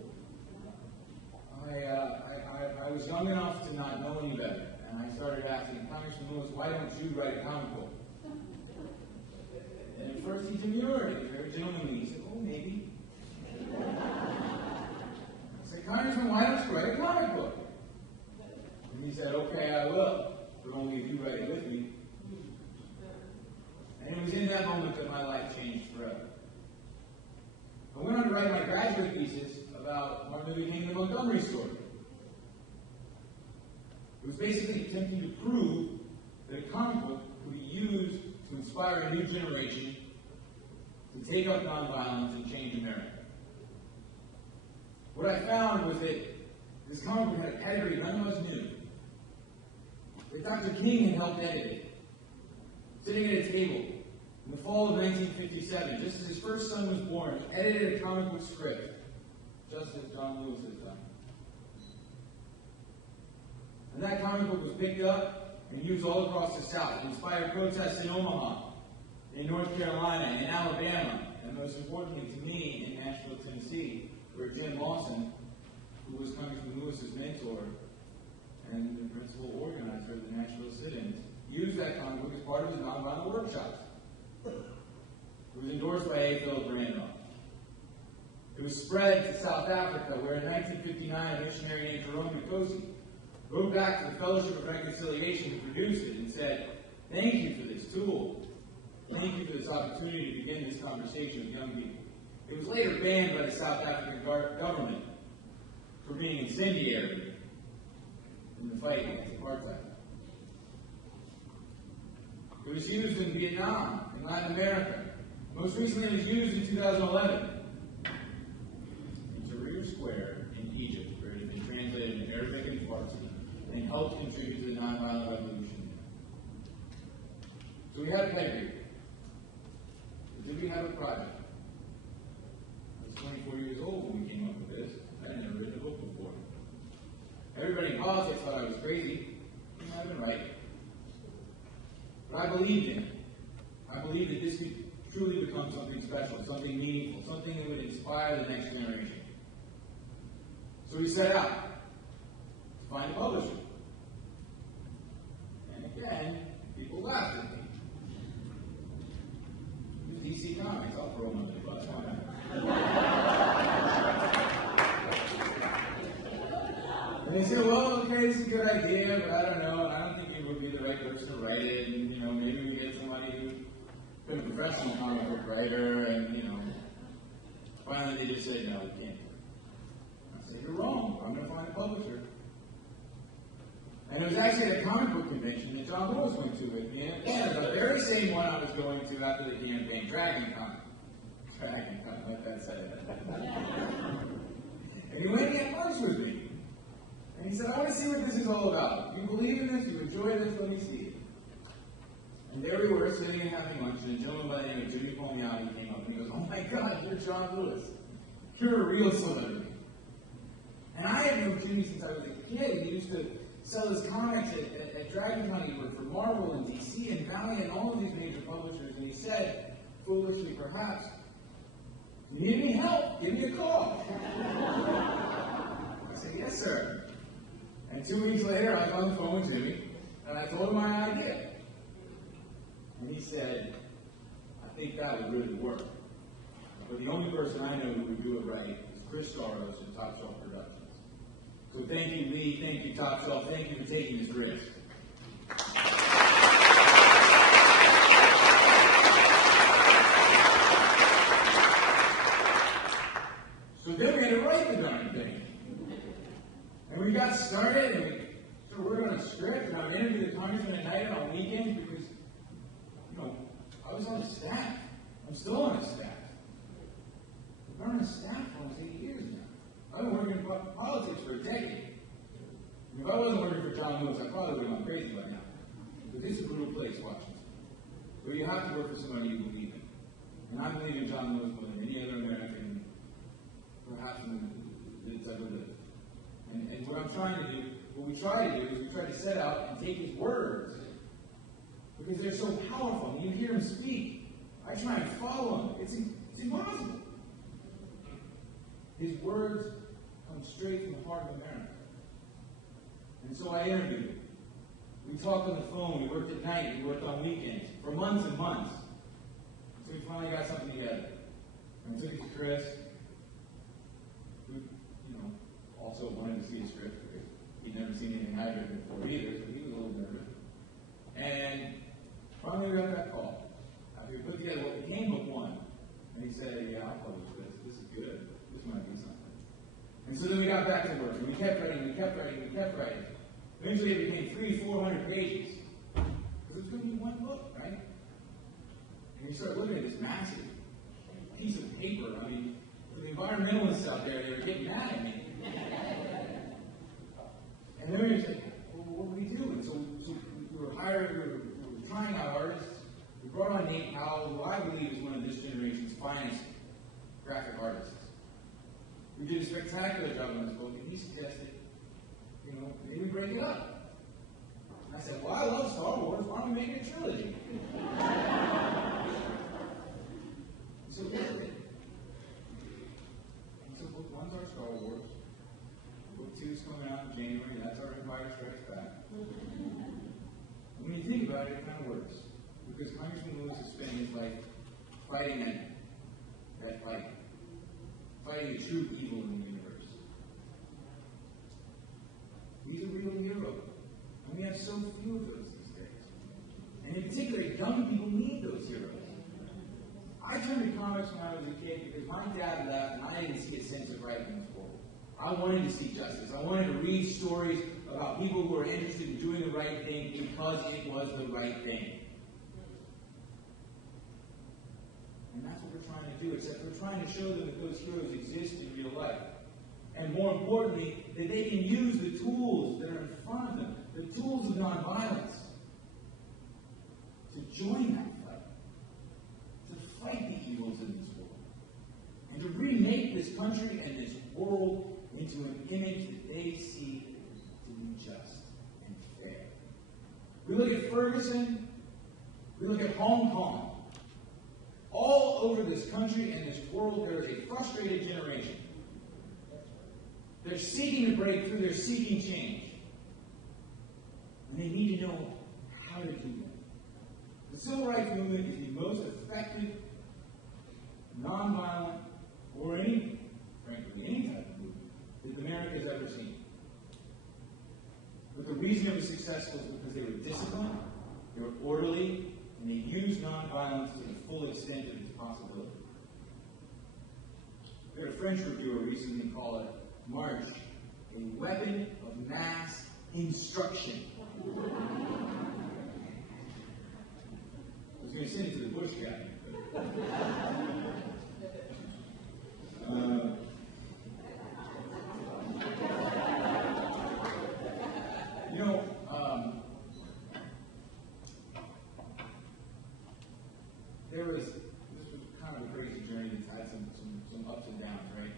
I was young enough to not know any better, and I started asking, Congressman Lewis, why don't you write a comic book? And at first he demurred, he was very gentlemanly. He said, oh, maybe. I said, Congressman, why don't you write a comic book? And he said, okay, I will, but only if you write it with me. And it was in that moment that my life changed forever. I went on to write my graduate thesis about Martin Luther King and the Montgomery story. It was basically attempting to prove that a comic book could be used to inspire a new generation to take up nonviolence and change America. What I found was that this comic book had a pedigree none of us knew. That Dr. King had helped edit it, sitting at a table in the fall of 1957, just as his first son was born, he edited a comic book script, just as John Lewis has done. And that comic book was picked up and used all across the South. It inspired protests in Omaha, in North Carolina, in Alabama, and most importantly to me, in Nashville, Tennessee, where Jim Lawson, who was Congressman Lewis's mentor and the principal organizer of the Nashville sit-ins, used that comic book as part of his nonviolent workshops. It was endorsed by A. Philip Randolph. It was spread to South Africa, where in 1959 a missionary named Durham wrote back to the Fellowship of Reconciliation who produced it and said, thank you for this tool. Thank you for this opportunity to begin this conversation with young people. It was later banned by the South African government for being incendiary in the fight against apartheid. It was used in Vietnam, in Latin America. Most recently, it was used in 2011 in Tahrir Square in Egypt, where it had been translated in Arabic and Farsi and helped contribute to the nonviolent revolution. So we had a pedigree. But did we have a project? I was 24 years old when we believed in. I believed that this could truly become something special, something meaningful, something that would inspire the next generation. So we set out to find a publisher. And again, people laughed at me. It was DC Comics. I'll throw them under the bus. Why not? And they said, well, okay, this is a good idea, but I don't know. I don't think you would be the right person to write it. And, maybe we get somebody who's been a professional comic book writer. And, finally they just said, no, we can't. I said, you're wrong. I'm going to find a publisher. And it was actually at a comic book convention that John Lewis went to with me. And the very same one I was going to after the campaign, Dragon Con, let that say that. And he went and had lunch with me. And he said, I want to see what this is all about. You believe in this? You enjoy this? Let me see it. And there we were, sitting and having lunch, and a gentleman by the name of Jimmy Palmiotti came up and he goes, oh my God, you're John Lewis. You're a real celebrity. And I had known Jimmy since I was a kid. He used to sell his comics at Dragon Con. He worked for Marvel and DC and Valiant and all of these major publishers. And he said, foolishly perhaps, if you need any help, give me a call. I said, yes, sir. And 2 weeks later, I was on the phone with Jimmy, and I told him my idea. And he said, I think that would really work. But the only person I know who would do it right is Chris Staros at Top Shelf Productions. So thank you, Lee. Thank you, Top Shelf. Thank you for taking this risk. So then we had to write the darn thing. And we got started, and we worked on a script, and I would interview the congressman at night on weekends because, I was on the staff. I'm still on the staff. I've been on the staff for almost 8 years now. I've been working in politics for a decade. If I wasn't working for John Lewis, I probably would have gone crazy by now. But this is a brutal place, Washington, where you have to work for somebody you believe in. And I believe in John Lewis more than any other American, perhaps, that's ever lived. And what I'm trying to do, what we try to do, is we try to set out and take his words, because they're so powerful. When you hear him speak, I try and follow him. It's impossible. His words come straight from the heart of America. And so I interviewed him. We talked on the phone, we worked at night, we worked on weekends, for months and months. So we finally got something together. And I took it to Chris, who, also wanted to see a script because he'd never seen anything I'd written before either, so he was a little nervous. And finally we got that call. After we put together what became book one, and he said, yeah, I'll publish this. This is good. This might be something. And so then we got back to work, and we kept writing, we kept writing, we kept writing. Eventually it became 300-400 pages. Because it's going to be one book, right? And you start looking at this massive piece of paper. I mean, for the environmentalists out there, they were getting mad at me. And then we were like, well, what do we do? And so we were hiring, we were trying out artists. We brought on Nate Powell, who I believe is one of this generation's finest graphic artists. We did a spectacular job on this book, and he suggested, maybe break it up. And I said, well, I love Star Wars. Why don't we make it a trilogy? So we did it. And so book one's our Star Wars. Book two's coming out in January. That's our Empire Strikes Back. And when you think about it, it kind of works. Because Congressman Lewis is spending his life fighting that fight. Fighting the true evil in the universe. He's a real hero. And we have so few of those these days. And in particular, young people need those heroes. I turned to comics when I was a kid because my dad left and I didn't see a sense of right in this world. I wanted to see justice. I wanted to read stories about people who were interested in doing the right thing because it was the right thing. And that's what we're trying to do, except we're trying to show them that those heroes exist in real life. And more importantly, that they can use the tools that are in front of them, the tools of nonviolence, to join that fight, to fight the evils in this world, and to remake this country and this world into an image that they see to be just and fair. We look at Ferguson, We look at Hong Kong. All over this country and this world, there is a frustrated generation. They're seeking to break through. They're seeking change. And they need to know how to do that. The civil rights movement is the most effective, nonviolent, or frankly, any type of movement that America has ever seen. But the reason it was successful is because they were disciplined, they were orderly, and they used nonviolence to the full extent of its possibility. We had a French reviewer recently call it March a weapon of mass instruction. I was going to send it to the Bush cabinet. This was kind of a crazy journey that's had some ups and downs, right?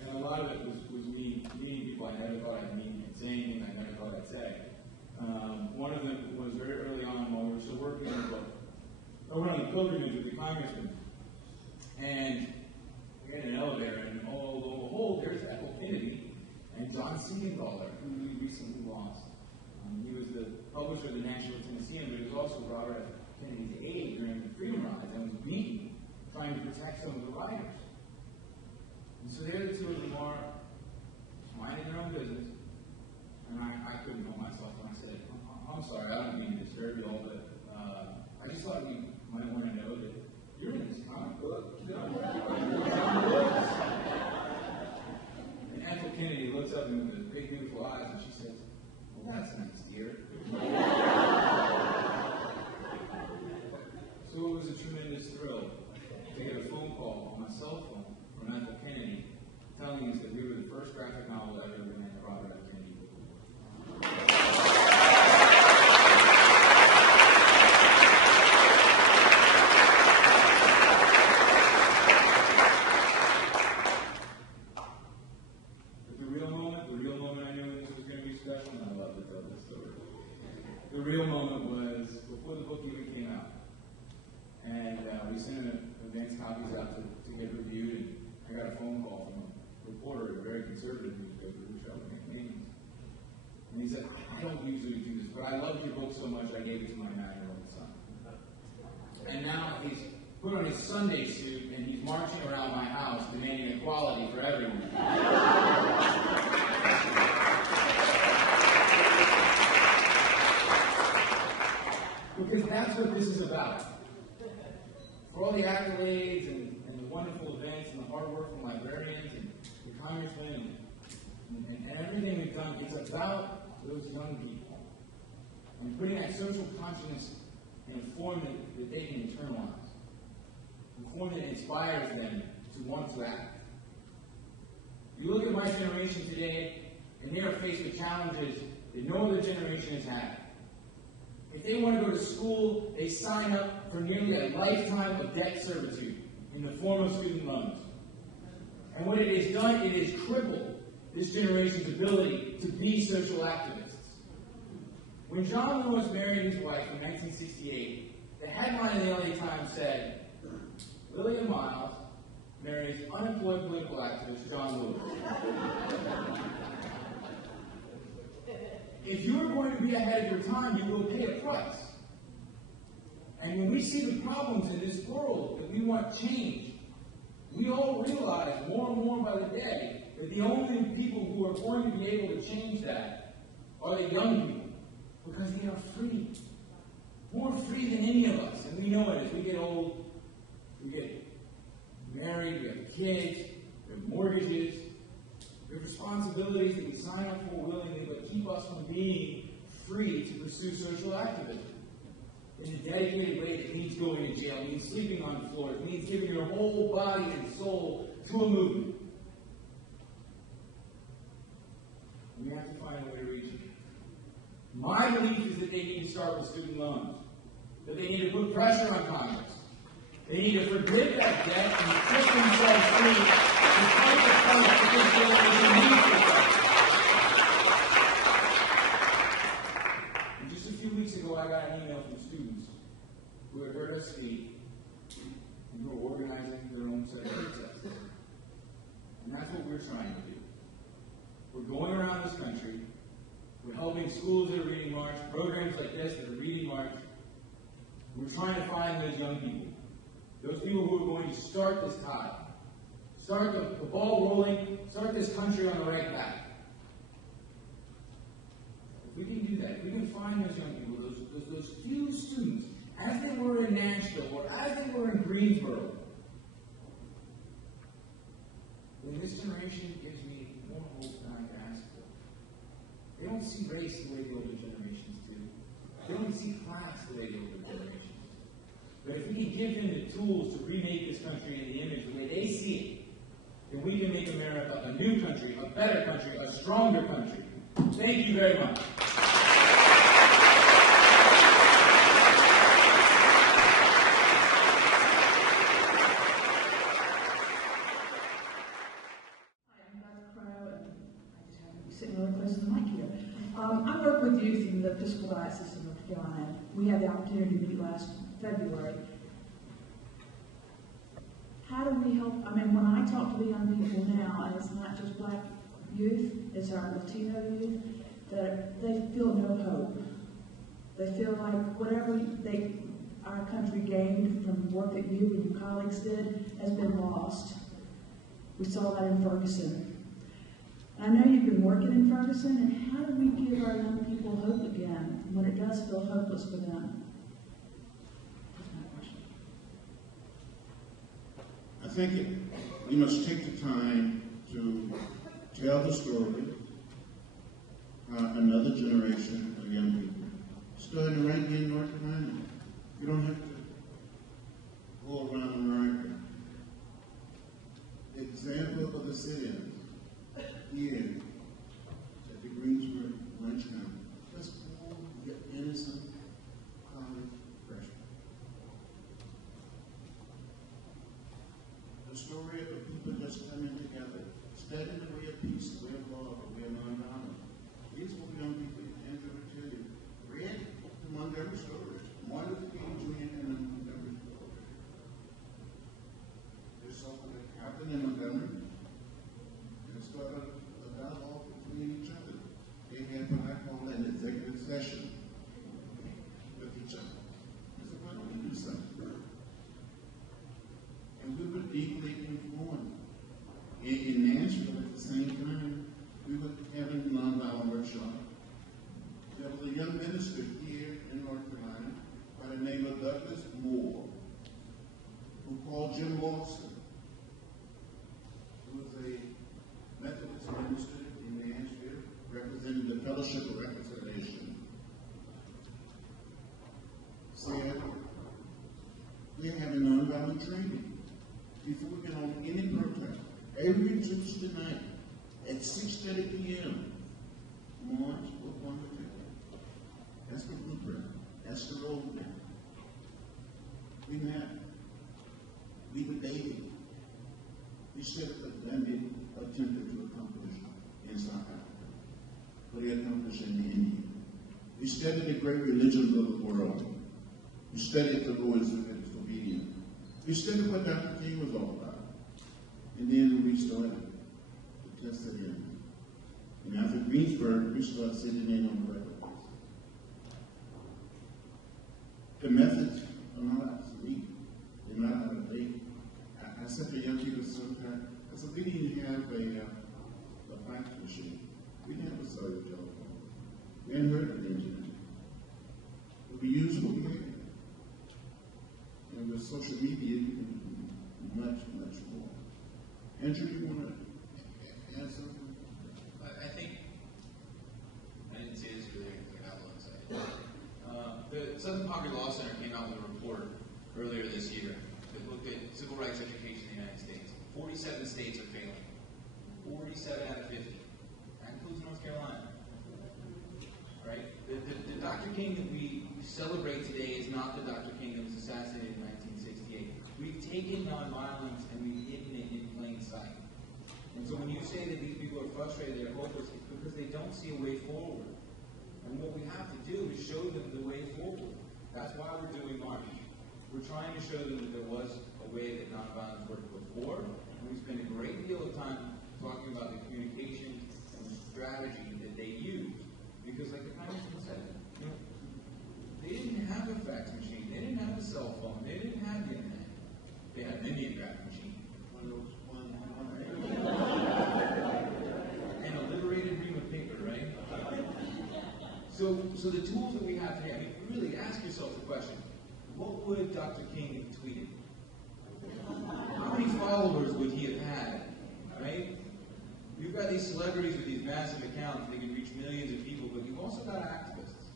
And a lot of it was me meeting people I never thought I'd meet and saying things I never thought I'd say. One of them was very early on while we were still working on the book. I went on the pilgrimage with the congressman, and we had an elevator, and lo and behold, there's Ethel Kennedy and John Siegenthaler, who we recently lost. He was the publisher of the National Tennessean, but he was also Robert F. Kennedy's aide during the Freedom Rides and was beaten trying to protect some of the riders. And so there the two of them are minding their own business, and I couldn't help myself when I said, I'm sorry, I don't mean to disturb you all, but I just thought you might want to know that you're in this comic book. And Ethel Kennedy looks up at me with big, beautiful eyes, and she says, well, that's nice, dear. So it was a tremendous thrill to get a phone call on my cell phone from Ethel Kennedy telling us that we were the first graphic novel ever written at the Robert F. Kennedy Book. But the real moment I knew this was going to be special, and I love to tell this story. The real moment was before the book even came out. And we sent advance copies out to get reviewed, and I got a phone call from a reporter at a very conservative newspaper who shall make names. And he said, I don't usually do this, but I loved your book so much I gave it to my 9-year-old son. And now he's put on his Sunday suit and he's marching around my house demanding equality for everyone. Because that's what this is about. For all the accolades and the wonderful events and the hard work from librarians and the congressmen and everything we've done, it's about those young people and putting that social consciousness in a form that they can internalize, a form that inspires them to want to act. You look at my generation today, and they are faced with challenges that no other generation has had. If they want to go to school, they sign up for nearly a lifetime of debt servitude in the form of student loans. And what it has done, it has crippled this generation's ability to be social activists. When John Lewis married his wife in 1968, the headline in the LA Times said, Lillian Miles marries unemployed political activist John Lewis. If you are going to be ahead of your time, you will pay a price. And when we see the problems in this world that we want change, we all realize more and more by the day that the only people who are going to be able to change that are the young people, because they are free. More free than any of us. And we know it as we get old, we get married, we have kids, we have mortgages, we have responsibilities that we sign up for willingly, but keep us from being free to pursue social activism in a dedicated way that means going to jail, means sleeping on floors, means giving your whole body and soul to a movement. And we have to find a way to reach it. My belief is that they need to start with student loans, that they need to put pressure on Congress. They need to forgive that debt and put themselves free to fight the fight that this generation needs to fight. In just a few 2 weeks ago, I got an email from students who had heard us speak and who are organizing their own set of protests. And that's what we're trying to do. We're going around this country. We're helping schools that are reading March, programs like this that are reading March. We're trying to find those young people. Those people who are going to start this tide. Start the ball rolling, start this country on the right path. If we can do that, if we can find those young people, those few students, as they were in Nashville or as they were in Greensboro, then this generation gives me more hope than I can ask for. They don't see race the way the older generations do. They don't see class the way the older generations do. But if we can give them the tools to remake this country in the image the way they see it, then we can make America a new country, a better country, a stronger country. Thank you very much. Sitting really close to the mic here. I work with youth in the Episcopal Diocese of North Carolina. We had the opportunity to meet last February. How do we help? I mean, when I talk to the young people now, and it's not just black youth, it's our Latino youth, that they feel no hope. They feel like whatever our country gained from work that you and your colleagues did has been lost. We saw that in Ferguson. I know you've been working in Ferguson, and how do we give our young people hope again when it does feel hopeless for them? That's my question. I think we must take the time to tell the story another generation of young people starting right here in North Carolina. You don't have to go around America. The example of the sit-ins here at the Greensboro Lunch County. Just all the innocent college freshmen. The story of people just coming together, studying the way of peace, the way of love, the way of nonviolence. These were young people, Andrew Aydin, read the Montgomery stories, Martin Luther King Jr. and the Montgomery stories. There's something that happened in Montgomery and started a dialogue between each other. They had what I call an executive session with each other. I said, why don't we do something? And we were deeply informed. In Nashville, at the same time, we were having a nonviolent workshop. There was a young minister here in North Carolina by the name of Douglas Moore, who called Jim Lawson, who was a Methodist minister in Nashville, representing the Fellowship of Reconciliation, said, we're having nonviolent training before we get on any protest. Every Tuesday night at 6:30 p.m., March, we're going to take it. That's the blueprint. That's the roadmap. We met. We were dating. We said that Gandhi attempted to accomplish in South Africa, but he accomplished in India. We studied the great religions of the world. We studied the Lord's obedience. We studied what Dr. King was all about. And then we started to test it in. And after Greensburg, we started sitting in on the records. The methods are not obsolete. They're not out of date. I said to young people sometimes, I said, we didn't have a fax machine. We didn't have a cellular telephone. We hadn't heard of the internet. But we used what we had. And with social media, you can do much, much more. Andrew, you want to add something? I think, I didn't say this earlier because I got a little excited. The Southern Poverty Law Center came out with a report earlier this year that looked at civil rights education in the United States. 47 states are failing. 47 out of 50. That includes North Carolina. Right? The Dr. King that we celebrate today is not the Dr. King that was assassinated in 1968. We've taken nonviolence and we've hidden it in plain sight. And so when you say that these people are frustrated, they're hopeless, it's because they don't see a way forward. And what we have to do is show them the doing March. We're trying to show them that there was a way that nonviolence worked before, and we spend a great deal of time talking about the communication and the strategy that they use. Because like the Congressman said, they didn't have a fax machine, they didn't have a cell phone, they didn't have the internet. They had a mimeograph machine. And a liberated ream of paper, right? So the tools that we have today, I mean, really ask yourself the question, what would Dr. King have tweeted? How many followers would he have had, right? You've got these celebrities with these massive accounts, they can reach millions of people, but you've also got activists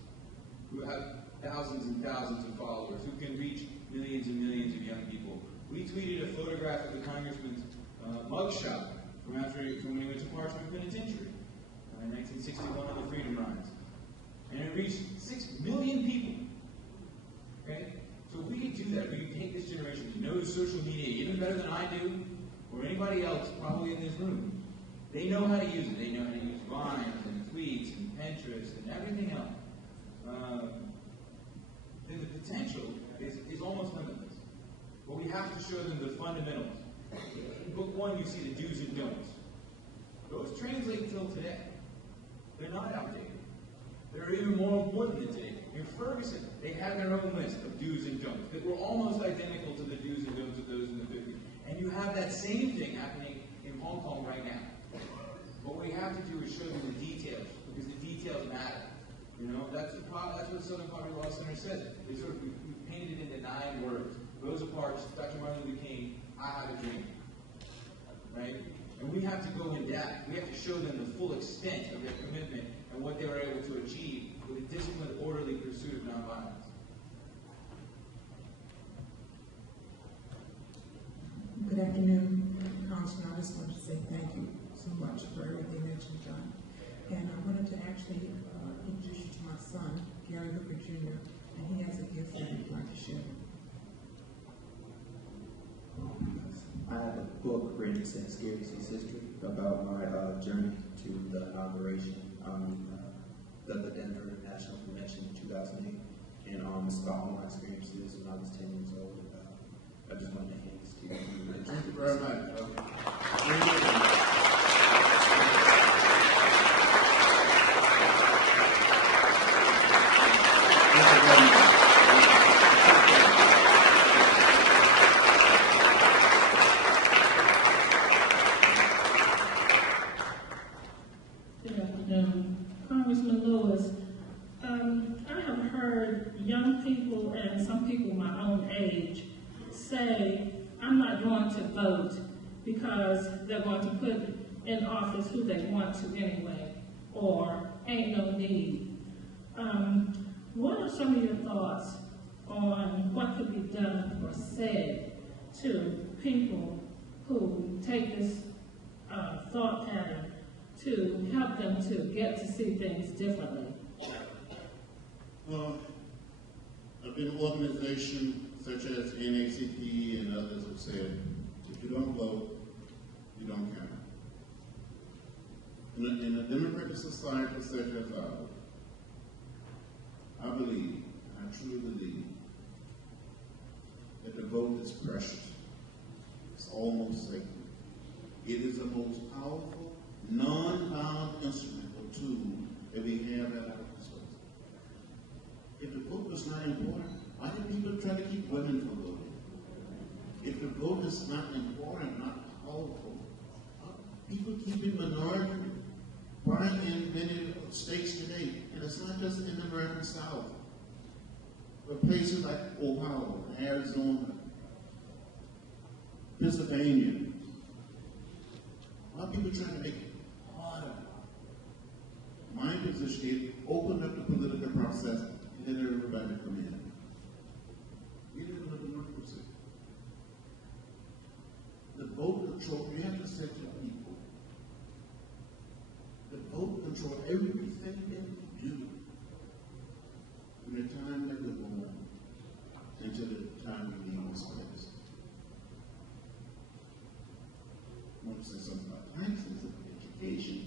who have thousands and thousands of followers, who can reach millions and millions of young people. We tweeted a photograph of the Congressman's mugshot from when he went to Parchment Penitentiary in 1961 on the Freedom Rides. And it reached 6 million people. Okay? So if we could do that, we could take this generation to know social media even better than I do, or anybody else probably in this room. They know how to use it. They know how to use Vines and tweets and Pinterest and everything else. Then the potential is almost limitless. But we have to show them the fundamentals. In book 1, you see the do's and don'ts. Those translate till today. They're not outdated. They're even more important than today. In Ferguson, they had their own list of do's and don'ts that were almost identical to the do's and don'ts of those in the 50s. And you have that same thing happening in Hong Kong right now. What we have to do is show them the details, because the details matter. You know, that's what the Southern Poverty Law Center says. They sort of we painted it into 9 words. Rosa Parks, Dr. Martin Luther King, I have a dream. Right? And we have to go in depth. We have to show them the full extent of their commitment and what they were able to achieve with a disciplined, orderly pursuit of nonviolence. Good afternoon, Congressman. I just wanted to say thank you so much for everything that you've done. And I wanted to actually introduce you to my son, Gary Hooker Jr., and he has a gift that he'd like to share. I have a book written since Gary's history about my journey to the inauguration of the Denver National Convention in 2008. And it's about all my experiences when I was 10 years old. I just wanted to hand this to you. Thank you very much. Good afternoon. Congressman Lewis, I have heard young people and some people my own age say, I'm not going to vote because they're going to put in office who they want to anyway, or ain't no need. What are some of your thoughts on what could be done or said to people who take this thought pattern to help them to get to see things differently? I've been in an organization such as NACP and others have said, if you don't vote, you don't count. In a democratic society such as ours, I believe, I truly believe, that the vote is precious. It's almost sacred. It is the most powerful, non-violent instrument or tool that we have at our disposal. If the vote is not important, why do people try to keep women from voting? If the vote is not important, not powerful, people keep it minority. Why in many states today, and it's not just in the American South, but places like Ohio, Arizona, Pennsylvania, why are people trying to make it harder? My position is open up the political process and let everybody come in. We live in a democracy. The vote control, you have to set your people. The vote control everything that you do from the time that you're born until the time you leave this place. I want to say something about taxes, education,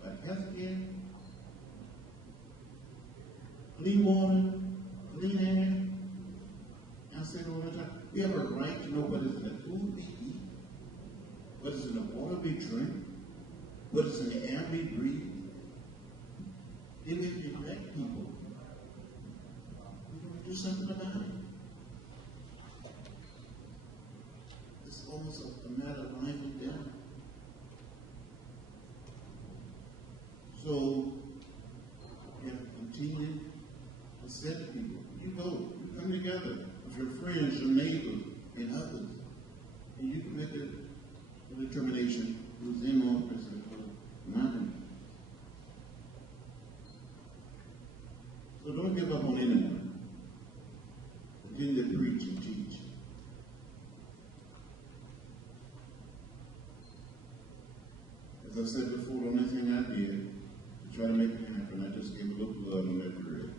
about health care, clean water, clean air, We have a right to know what is in the food we eat, what is in the water we drink, what is in the air we breathe. Then if we neglect people, we're going to do something about it. It's almost a matter of life and death. So, we have to continue to say to people, you go, you come together with your friends, your neighbors, and others, and you can make a determination who's in office and who's not in. So don't give up on anyone. Continue to preach and teach. As I said before, the only thing I did to try to make it happen, I just gave a little blood on that bridge.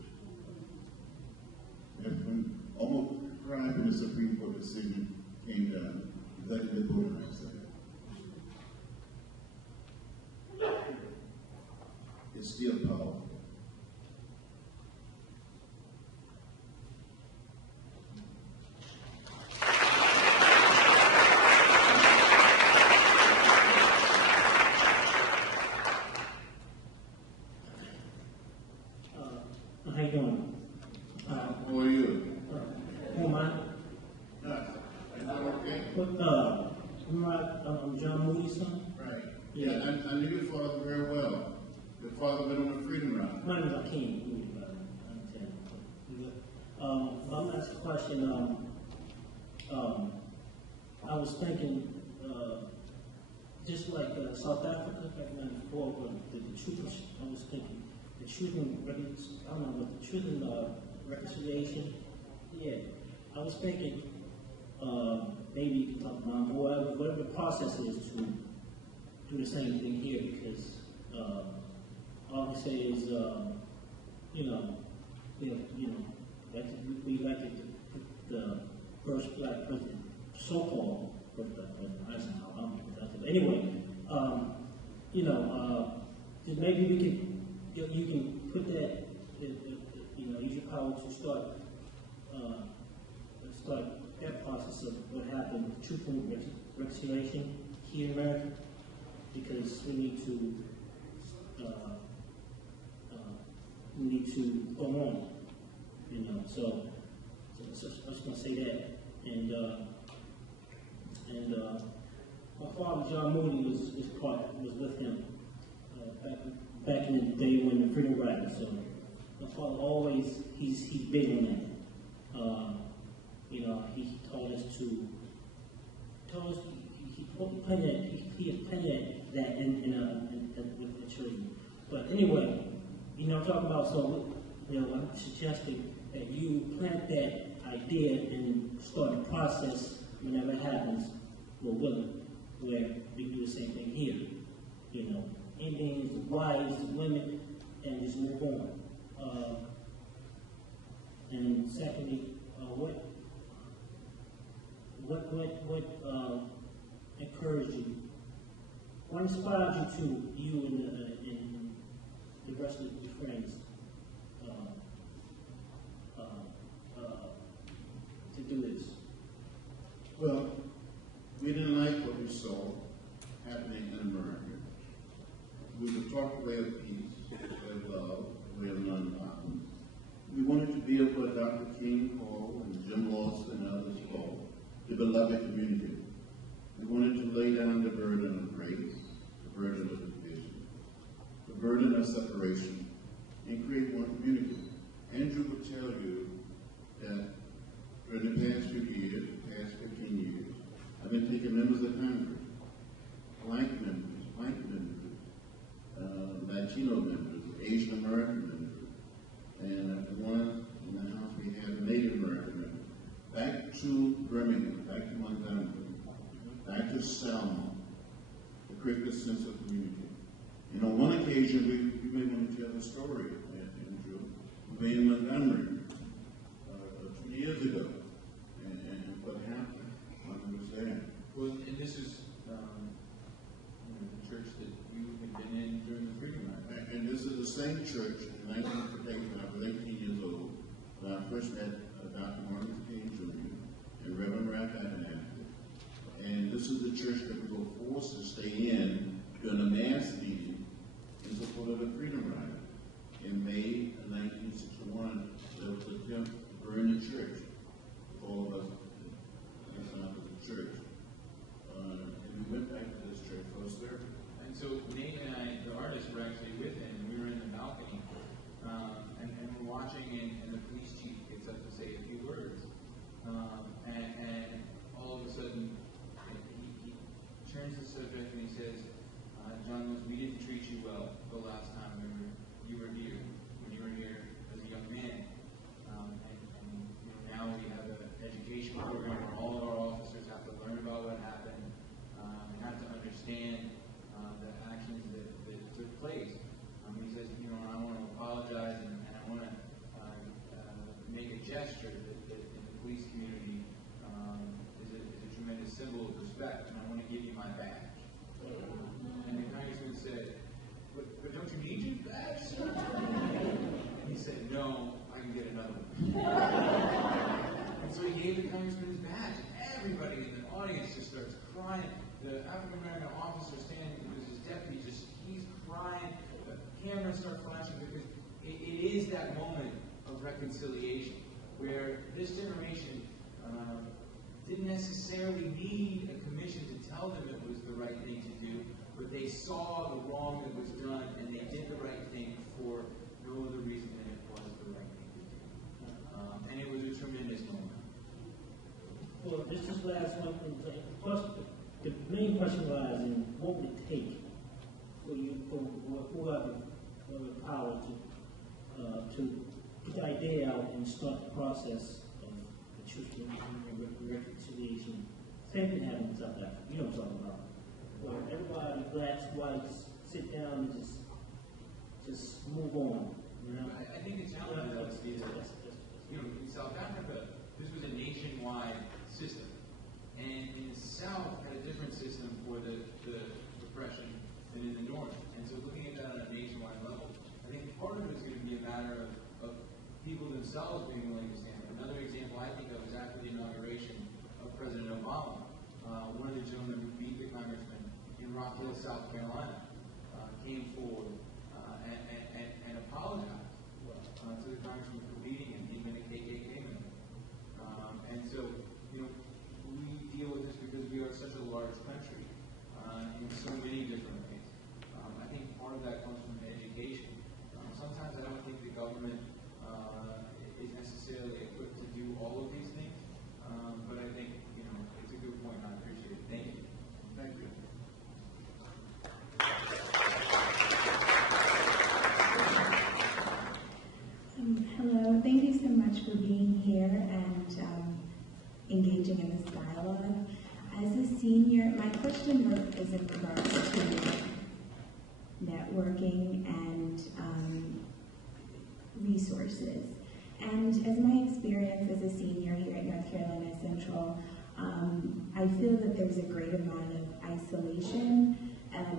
And almost cried when the Supreme Court decision came down, exactly the voting rights act. It's still powerful. How you doing? How are you? Who am I? Is that okay? I'm John Moody's son. Right. Yeah, I knew your father very well. Your father been on the Freedom Ride. My name is Akeem Moody, but I'm going to ask a question. I was thinking, just like South Africa back in '94, where the truth was, I was thinking, the truth and reconciliation. Yeah, I was thinking maybe you can talk about whatever the process is to do the same thing here, because all I say is we like to put the first black president, so-called first black president, Eisenhower. Anyway, maybe we can, you can put that, use your power to start that process of what happened, truth and reconciliation here in America, because we need to go on, So I was just going to say that, and my father John Moody was with him back in the day when the Freedom Ride. So my father always he's big on that. He told us he planted that in the children. But anyway, I'm talking about, so I'm suggesting that you plant that idea and start the process whenever it happens. We're willing, where we do the same thing here. Indians, whites, women, and just move on. And secondly, what encouraged you? What inspired you and the rest of your friends to do this? Well, we didn't like what we saw happening in America. We would talk a way of peace, a way of love, a way of nonviolence. We wanted to build what Dr. King called, and Jim Lawson and others called, the beloved community. We wanted to lay down the burden of race, the burden of division, the burden of separation, and create one community. Andrew would tell you that during the past few years, the past 15 years, I've been taking members of Congress, black members, white members, Latino members, Asian American members, and the one in the House we have Native American members, back to Birmingham, back to Montgomery, back to Selma, to create this sense of community. And on one occasion, we may want to tell the story, Andrew. We made in Montgomery 2 years ago, and what happened when we was there. Well, and this is the church that you had been in during the Freedom Ride. And this is the same church in 1958 when I was 18 years old, when I first met Dr. Martin Luther King Jr. and Reverend church that we were forced to stay in during a mass meeting in support of the Freedom Rider. In May of 1961, there was an attempt to burn the church. All of us, I guess not to the church. And we went back to this church for a service. And so Nate and I, the artists, were actually with him, and we were in the balcony, and we're watching, and the police chief gets up to say a few words, and all of a sudden, he turns the subject and he says, John Lewis, we didn't treat you well the last time you were here, when you were here as a young man. Now we have an education program where all of our officers have to learn about what happened, and have to understand the actions that took place. He says, I want to apologize, and I want to make a gesture that in the police community is a tremendous symbol of respect, and I want to give you my badge. And the congressman said, but don't you need your badge, sir? And he said, no, I can get another one. And so he gave the congressman his badge, and everybody in the audience just starts crying. The African-American officer standing with his deputy, he's crying. The cameras start flashing because it is that moment of reconciliation where this generation didn't necessarily need a commission to tell them it was the right thing to do, but they saw the wrong that was done, and they did the right thing for no other reason than it was the right thing to do. And it was a tremendous moment. Well, this is last one. The main question was, what would it take for whoever the power to get the idea out and start the process of the church reconciliation? Same thing happened in South Africa. You know what I'm talking about. Where everybody, blacks, whites, sit down and just move on. I think the challenge is in South Africa, this was a nationwide system. And in the South, had a different system for the repression than in the North. And so looking at that on a nationwide level, I think part of it is going to be a matter of people themselves being willing to stand up. Another example I think of is after the inauguration of President Obama, one of the gentlemen who beat the congressman in Rock Hill, South Carolina, came forward and apologized to the congressman for beating him, even a KKK member. And so, we deal with this because we are such a large country in so many different ways. I think part of that comes from education. Sometimes I don't think the government is necessarily equipped to do all of these things, but I think it's a good point. I appreciate it. Thank you. Thank you. Hello, thank you so much for being here and engaging in this dialogue. As a senior, my question is in regards to networking and resources. And as my experience as a senior here at North Carolina Central, I feel that there's a great amount of isolation,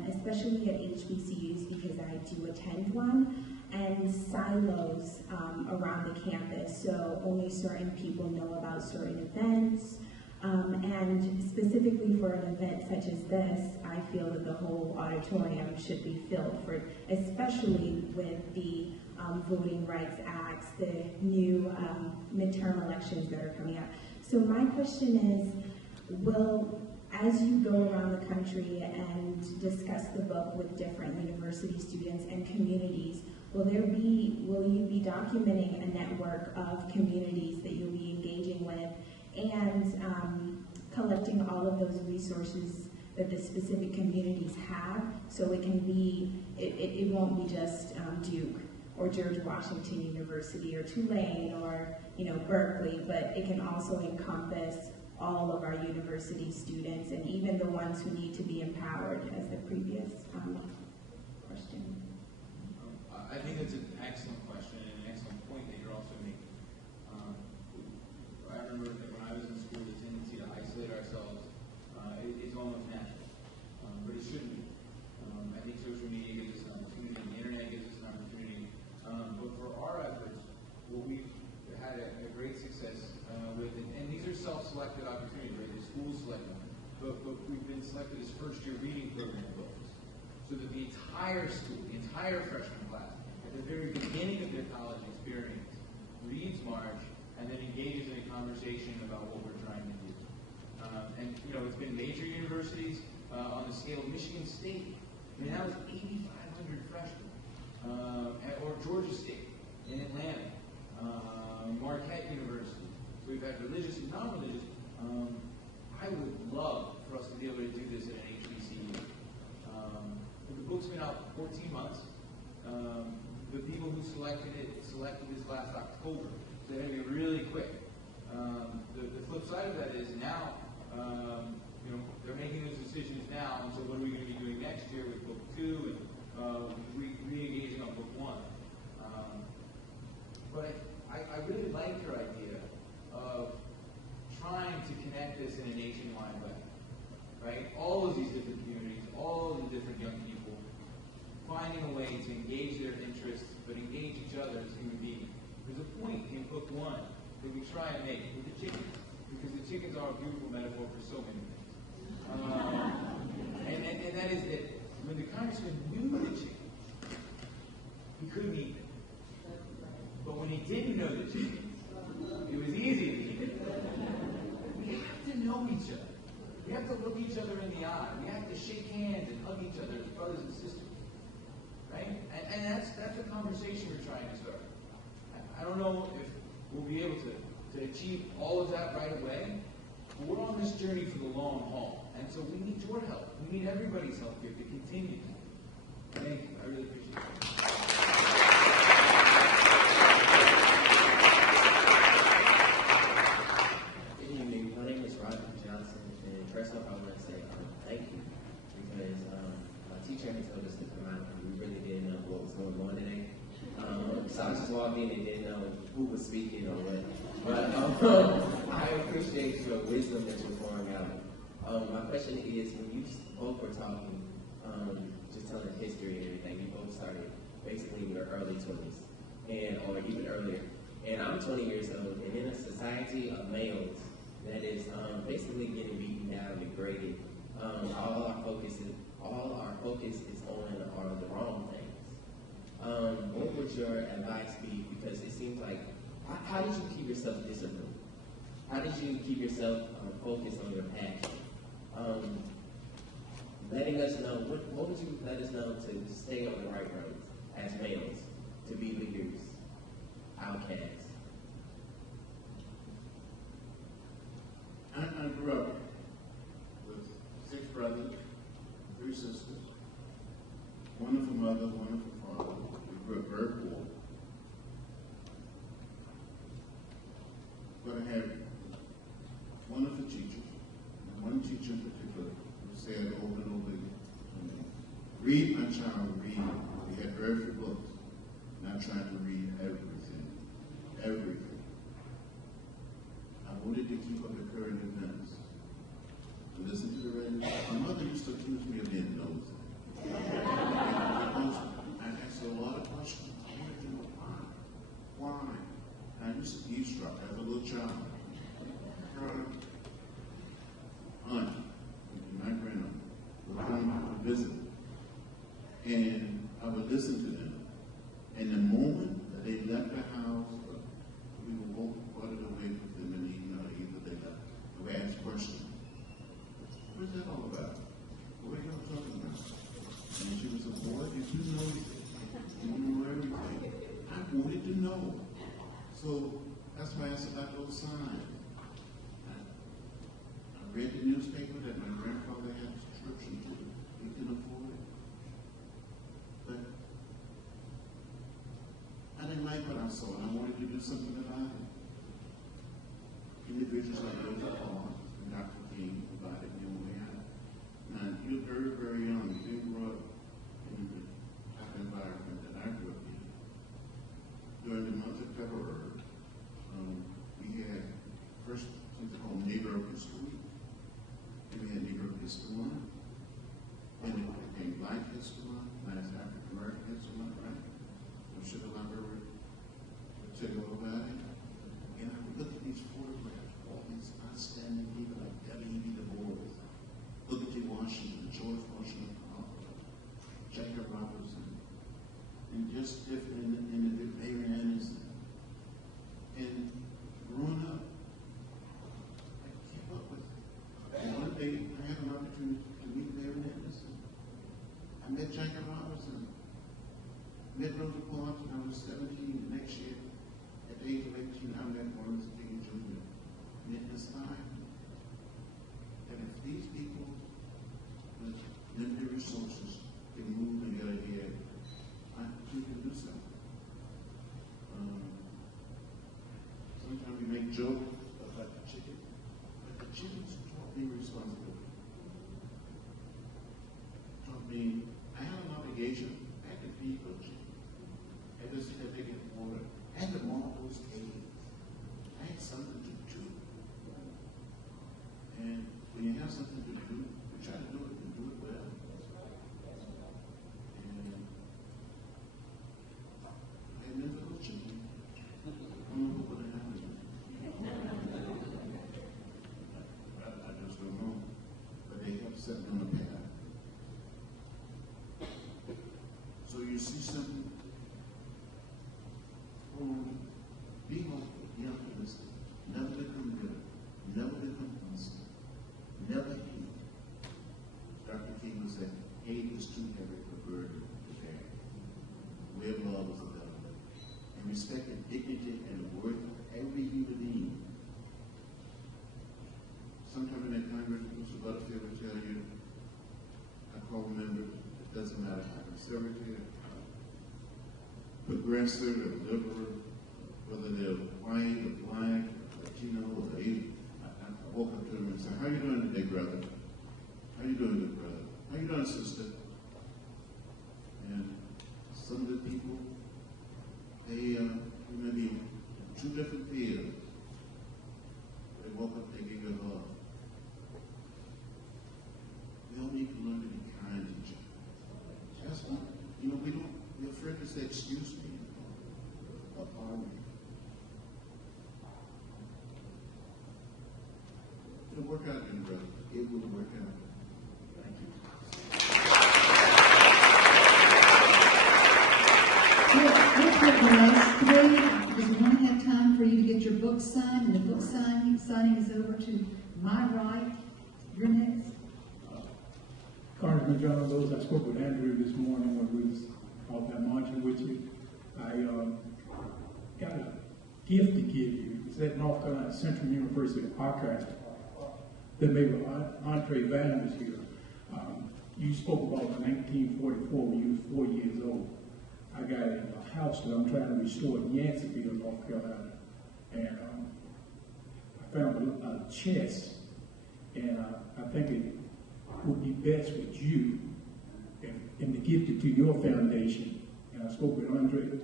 especially at HBCUs because I do attend one, and silos around the campus, so only certain people know about certain events. And specifically for an event such as this, I feel that the whole auditorium should be filled, especially with the Voting Rights Acts, the new midterm elections that are coming up. So my question is, as you go around the country and discuss the book with different university students and communities, will you be documenting a network of communities that you'll be engaging with and collecting all of those resources that the specific communities have, so it can be, it won't be just Duke or George Washington University or Tulane or Berkeley, but it can also encompass all of our university students and even the ones who need to be empowered, as the previous question. I think that's an excellent question and an excellent point that you're also making. I remember that when I was in school, the tendency to isolate ourselves is almost natural, but it shouldn't be. I think social media gives us an opportunity, the internet gives us an opportunity, but for our efforts, what we've had a great success with, and these are self-selected opportunities, right? The schools select them, but we've been selected selected as first-year reading program books, so that the entire school, the entire freshman class, at the very beginning of their college experience, reads March and then engages in a conversation about what we're trying to do. And you know, it's been major universities on the scale of Michigan State. I mean, that was 8,500 freshmen. Or Georgia State in Atlanta, Marquette University. So we've had religious and non-religious. I would love for us to be able to do this at an HBCU. The book's been out 14 months. The people who selected this last October. So they're going to be really quick. The flip side of that is now, you know, they're making those decisions now, and so what are we going to be doing next year with book 2 and re-engaging on book 1? But I really like your idea of trying to connect this in a nationwide way, right? All of these different communities, all of the different young people, finding a way to engage their interests, but engage each other as human beings. There's a point in book 1 that we try and make with the chickens, because the chickens are a beautiful metaphor for so many things. And that is that when the congressman knew the chickens, he couldn't eat them. But when he didn't know the chickens, it was easy to eat them. We have to know each other. We have to look each other in the eye. We have to shake hands and hug each other as brothers and sisters. Right? And that's the conversation we're trying to start. I don't know if we'll be able to achieve all of that right away, but we're on this journey for the long haul. And so we need your help. We need everybody's help here to continue. Thank you. I really appreciate it. Good evening. My name is Roger Johnson, and first off, I want to say thank you, because my teacher had told us to come out, and we really didn't know what was going on today. So I just walked in and didn't know who was speaking or what. But I appreciate your wisdom that you're pouring out. My question is, when you both were talking, just telling history and everything, you both started basically in your early 20s, or even earlier. And I'm 20 years old, and in a society of males that is basically getting beaten down, degraded, all our focus is on the wrong things. What would your advice be? Because it seems like, how did you keep yourself disciplined? How did you keep yourself focused on your passion? Letting us know, what would you let us know to stay on the right road as males, to be leaders, outcasts? I grew up with 6 brothers, 3 sisters, wonderful mother, wonderful father. We grew up very poor. But I had wonderful teachers, and one teacher in particular who said over and over again, read, my child, read. We had very few books, not trying to read everything. I wanted to keep up the current events. And listen to the radio. My mother used to accuse me of being nosy. I asked her a lot of questions. I wanted to know why. And I used to eavesdrop as a little child. Her aunt, my grandmother, would come to visit. And I would listen to them. And the moment that they left the house, we would walk farther away from them, and either they left. I would ask questions. What's that all about? What are y'all talking about? And she was a boy, did you know everything? You know everything. I wanted to know. So that's why I asked about those signs. I read the newspaper that my grandfather had a subscription to. He couldn't afford it. But I didn't like what I saw, and I wanted to do something about it. Individuals like Rosa Parks and Dr. King provided me a way out. Now, you're very, very young. You didn't grow up in the type of environment that I grew up in. During the month of February, we had first something called Negro History Week. Then we had Negro History Month. Then it became Black History Month. Now it's African American History Month, right? I'm sure the library will tell you all about it. And I would look at these photographs, all these outstanding people like W.E.B. Du Bois, Booker T. Washington. 17 next year. At the age of 18, I met Martin Luther King Jr. And it is time that if these people with limited resources can move and get ahead, we can do something. Sometimes we make jokes about the chicken, but the chicken's taught me responsibility. Taught me I have an obligation. I can feed those chickens. I had to see that they get water. I had to mark those cages. I had something to do. And when you have something to do, you try to do it and do it well. And I had never those chickens. I don't know what would have happened. I just don't know. But they have set me on a path. So you see something. Be hopeful, be optimistic. Never become bitter. Never become hostile. Never hate. Dr. King would say, hate is too heavy for a burden to bear. The way of love is a government. And respect the dignity and the worth of every human being. Sometime in that Congress, Mr. Butterfield will tell you, I call members, it doesn't matter how conservative, progressive, or liberal, whether they're white or black, Latino or Asian. I walk up to them and say, how you doing today, brother? How you doing, good brother? How you doing, sister? And some of the people, they may be in two different fields. They walk up, they give you a hug. We all need to learn to be kind to each other. That's one. You know, we're afraid to say, excuse me, or pardon me. It'll work out, young brother. It will work out. Thank you. Does one have time for you to get your book signed? And the book signing is over to my right. You're next. Congressman John Lewis, I spoke with Andrew this morning when we was out there marching with you. I got a gift to give you. It's at North Carolina Central University Archives Department. That maybe Andre Van was here. You spoke about 1944 when you were 4 years old. I got a house that I'm trying to restore in Yanceyville, North Carolina. And I found a chest. And I think it would be best with you and to give it to your foundation. And I spoke with Andrew, and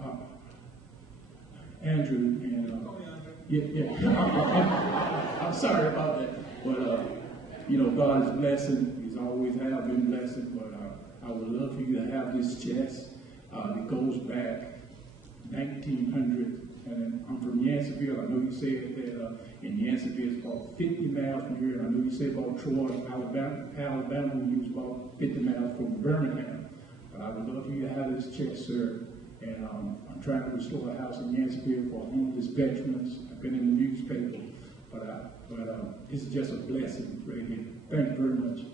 I'm sorry about that, but you know, God is blessing. He's always have been blessing. But I would love for you to have this chest. It goes back 1900, and I'm from Yanceyville. I know you said that in Yanceyville it's about 50 miles from here, and I know you said about Troy, Alabama, we use about 50 miles from Birmingham. But I would love for you to have this chest, sir. And I'm trying to restore a house in Yanceyville for homeless veterans. I've been in the newspaper, but this is just a blessing right here. Thank you very much.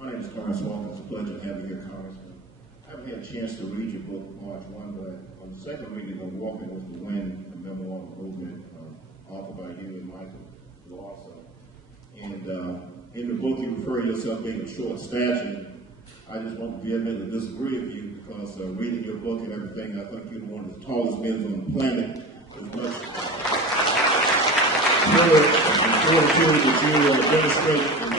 My name is Congressman Walker. It's a pleasure to have you here, Congressman. I haven't had a chance to read your book, March 1, but on the second reading of Walking with the Wind, a memoir movement, authored by you and Michael Lawson. And in the book, you refer to yourself being of short stature. I just want to vehemently disagree with you because reading your book and everything, I think you're one of the tallest men on the planet. As much fortitude that you demonstrate and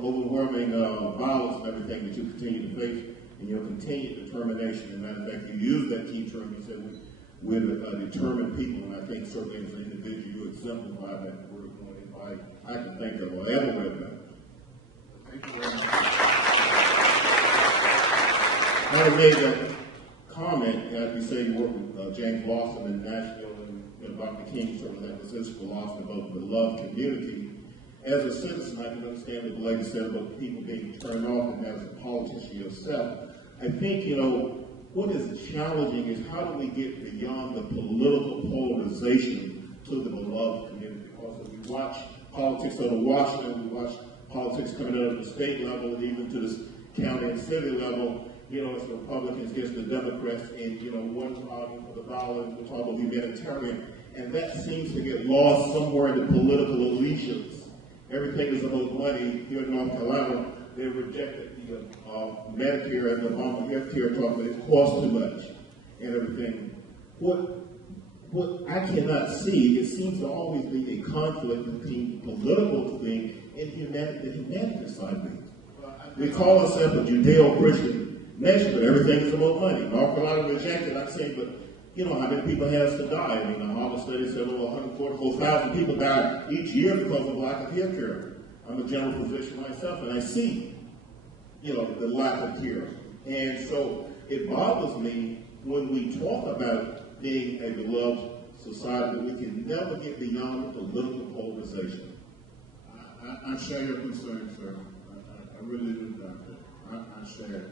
overwhelming violence and everything that you continue to face, and your continued determination. And matter of fact, you use that key term. You said we're determined people, and I think certainly as an individual, you exemplify that word. I can think of or ever read that. Thank you very much. I made that comment, as you say, you work with James Lawson in Nashville, and Dr. King certainly that was his philosophy about the love community. As a citizen, I can understand what the lady said about people being turned off, and as a politician yourself, I think, you know, what is challenging is how do we get beyond the political polarization to the beloved community? Because if we watch politics out of Washington, we watch politics coming out of the state level and even to the county and city level, you know, it's the Republicans against the Democrats, and, you know, one's arguing for the dollar, we're talking about humanitarian, and that seems to get lost somewhere in the political allegiance. Everything is about money. Here in North Carolina, they rejected the Medicare and the Obamacare, talking about it costs too much and everything. What I cannot see, it seems to always be a conflict between the political thing and the humanities side of things. We call ourselves a Judeo-Christian nation, but everything is about money. North Carolina rejected, I'm saying, but you know how many people has to die? I mean, the Harvard study said over 144,000 people die each year because of lack of health care. I'm a general physician myself, and I see, you know, the lack of care. And so it bothers me when we talk about being a beloved society, but we can never get beyond political polarization. I share your concern, sir. I really do, Doctor. I share it.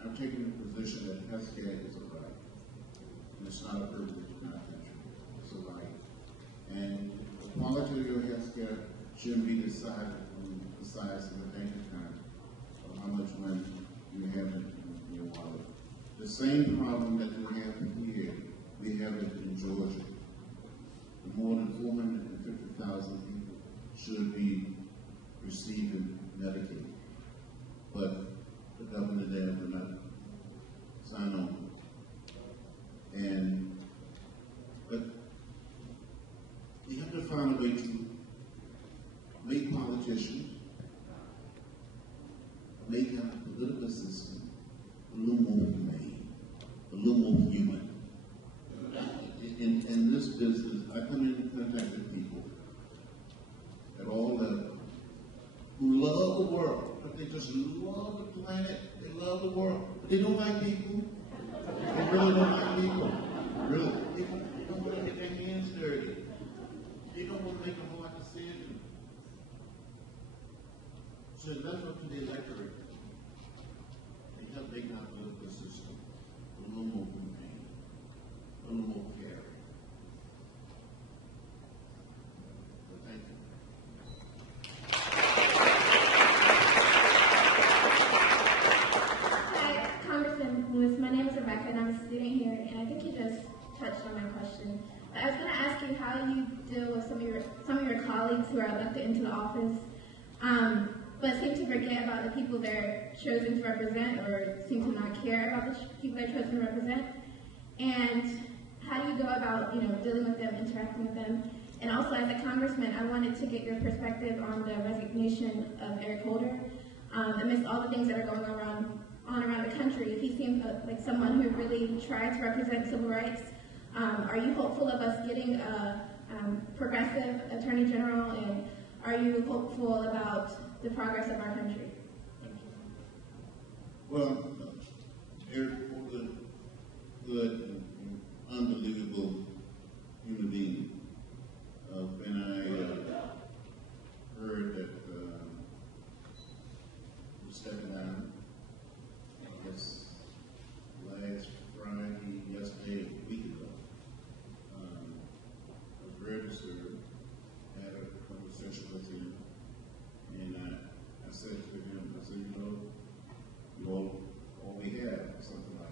I've taken the position that health care is a right. And it's not a privilege in our country. It's a right. And the quality of your health care shouldn't be decided on the size of the bank account or how much money you have in your wallet. The same problem that we have here, we have it in Georgia. More than 450,000 people should be receiving Medicaid. But the governor there will not sign on. But we have to find a way to make politicians, make our political system a little more humane, a little more human. In this business, I come in contact with people at all levels who love the world, but they just love the planet, they love the world, but they don't like people. They really don't like people. Really. They don't want to get their hands dirty. They don't want to make a hard decision. So that's up to the electorate. They help make our political system a little more humane, a little more caring. Thank you. Hi, Congressman Lewis. My name is Rebecca, and I'm a student here, and I think you just touched on my question. I was going to ask you how you deal with some of your colleagues who are elected into the office, but seem to forget about the people they're chosen to represent, or seem to not care about the people they're chosen to represent. And how do you go about, dealing with them, interacting with them? And also, as a congressman, I wanted to get your perspective on the resignation of Eric Holder. Amidst all the things that are going on around the country, he seems like someone who really tried to represent civil rights. Are you hopeful of us getting a progressive attorney general, and are you hopeful about the progress of our country? Well, Eric Holder, good and unbelievable human being. When I heard that he was stepping down, I guess last Friday, yesterday, a week ago, I was very disturbed. I had a conversation with him, and I said to him, you all we have, something like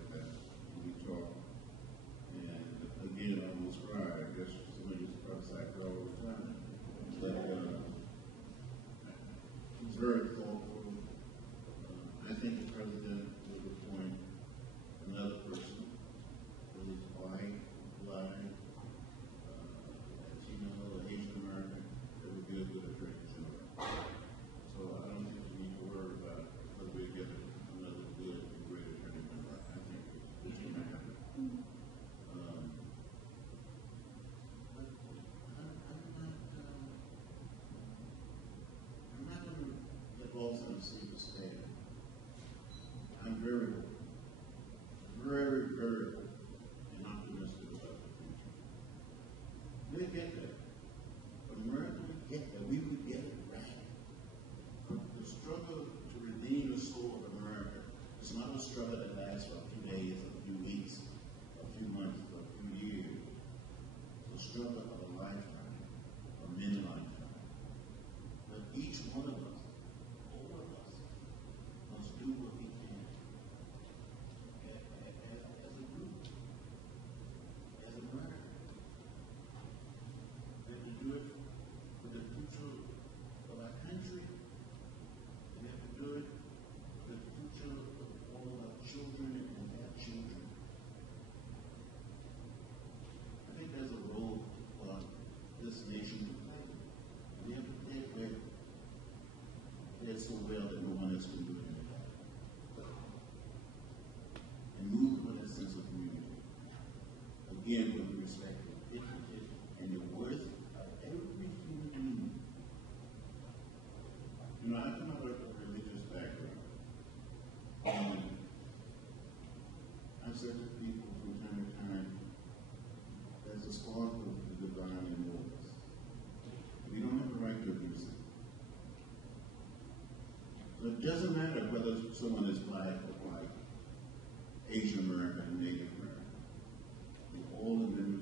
matter whether someone is black or white, Asian American, Native American. All of them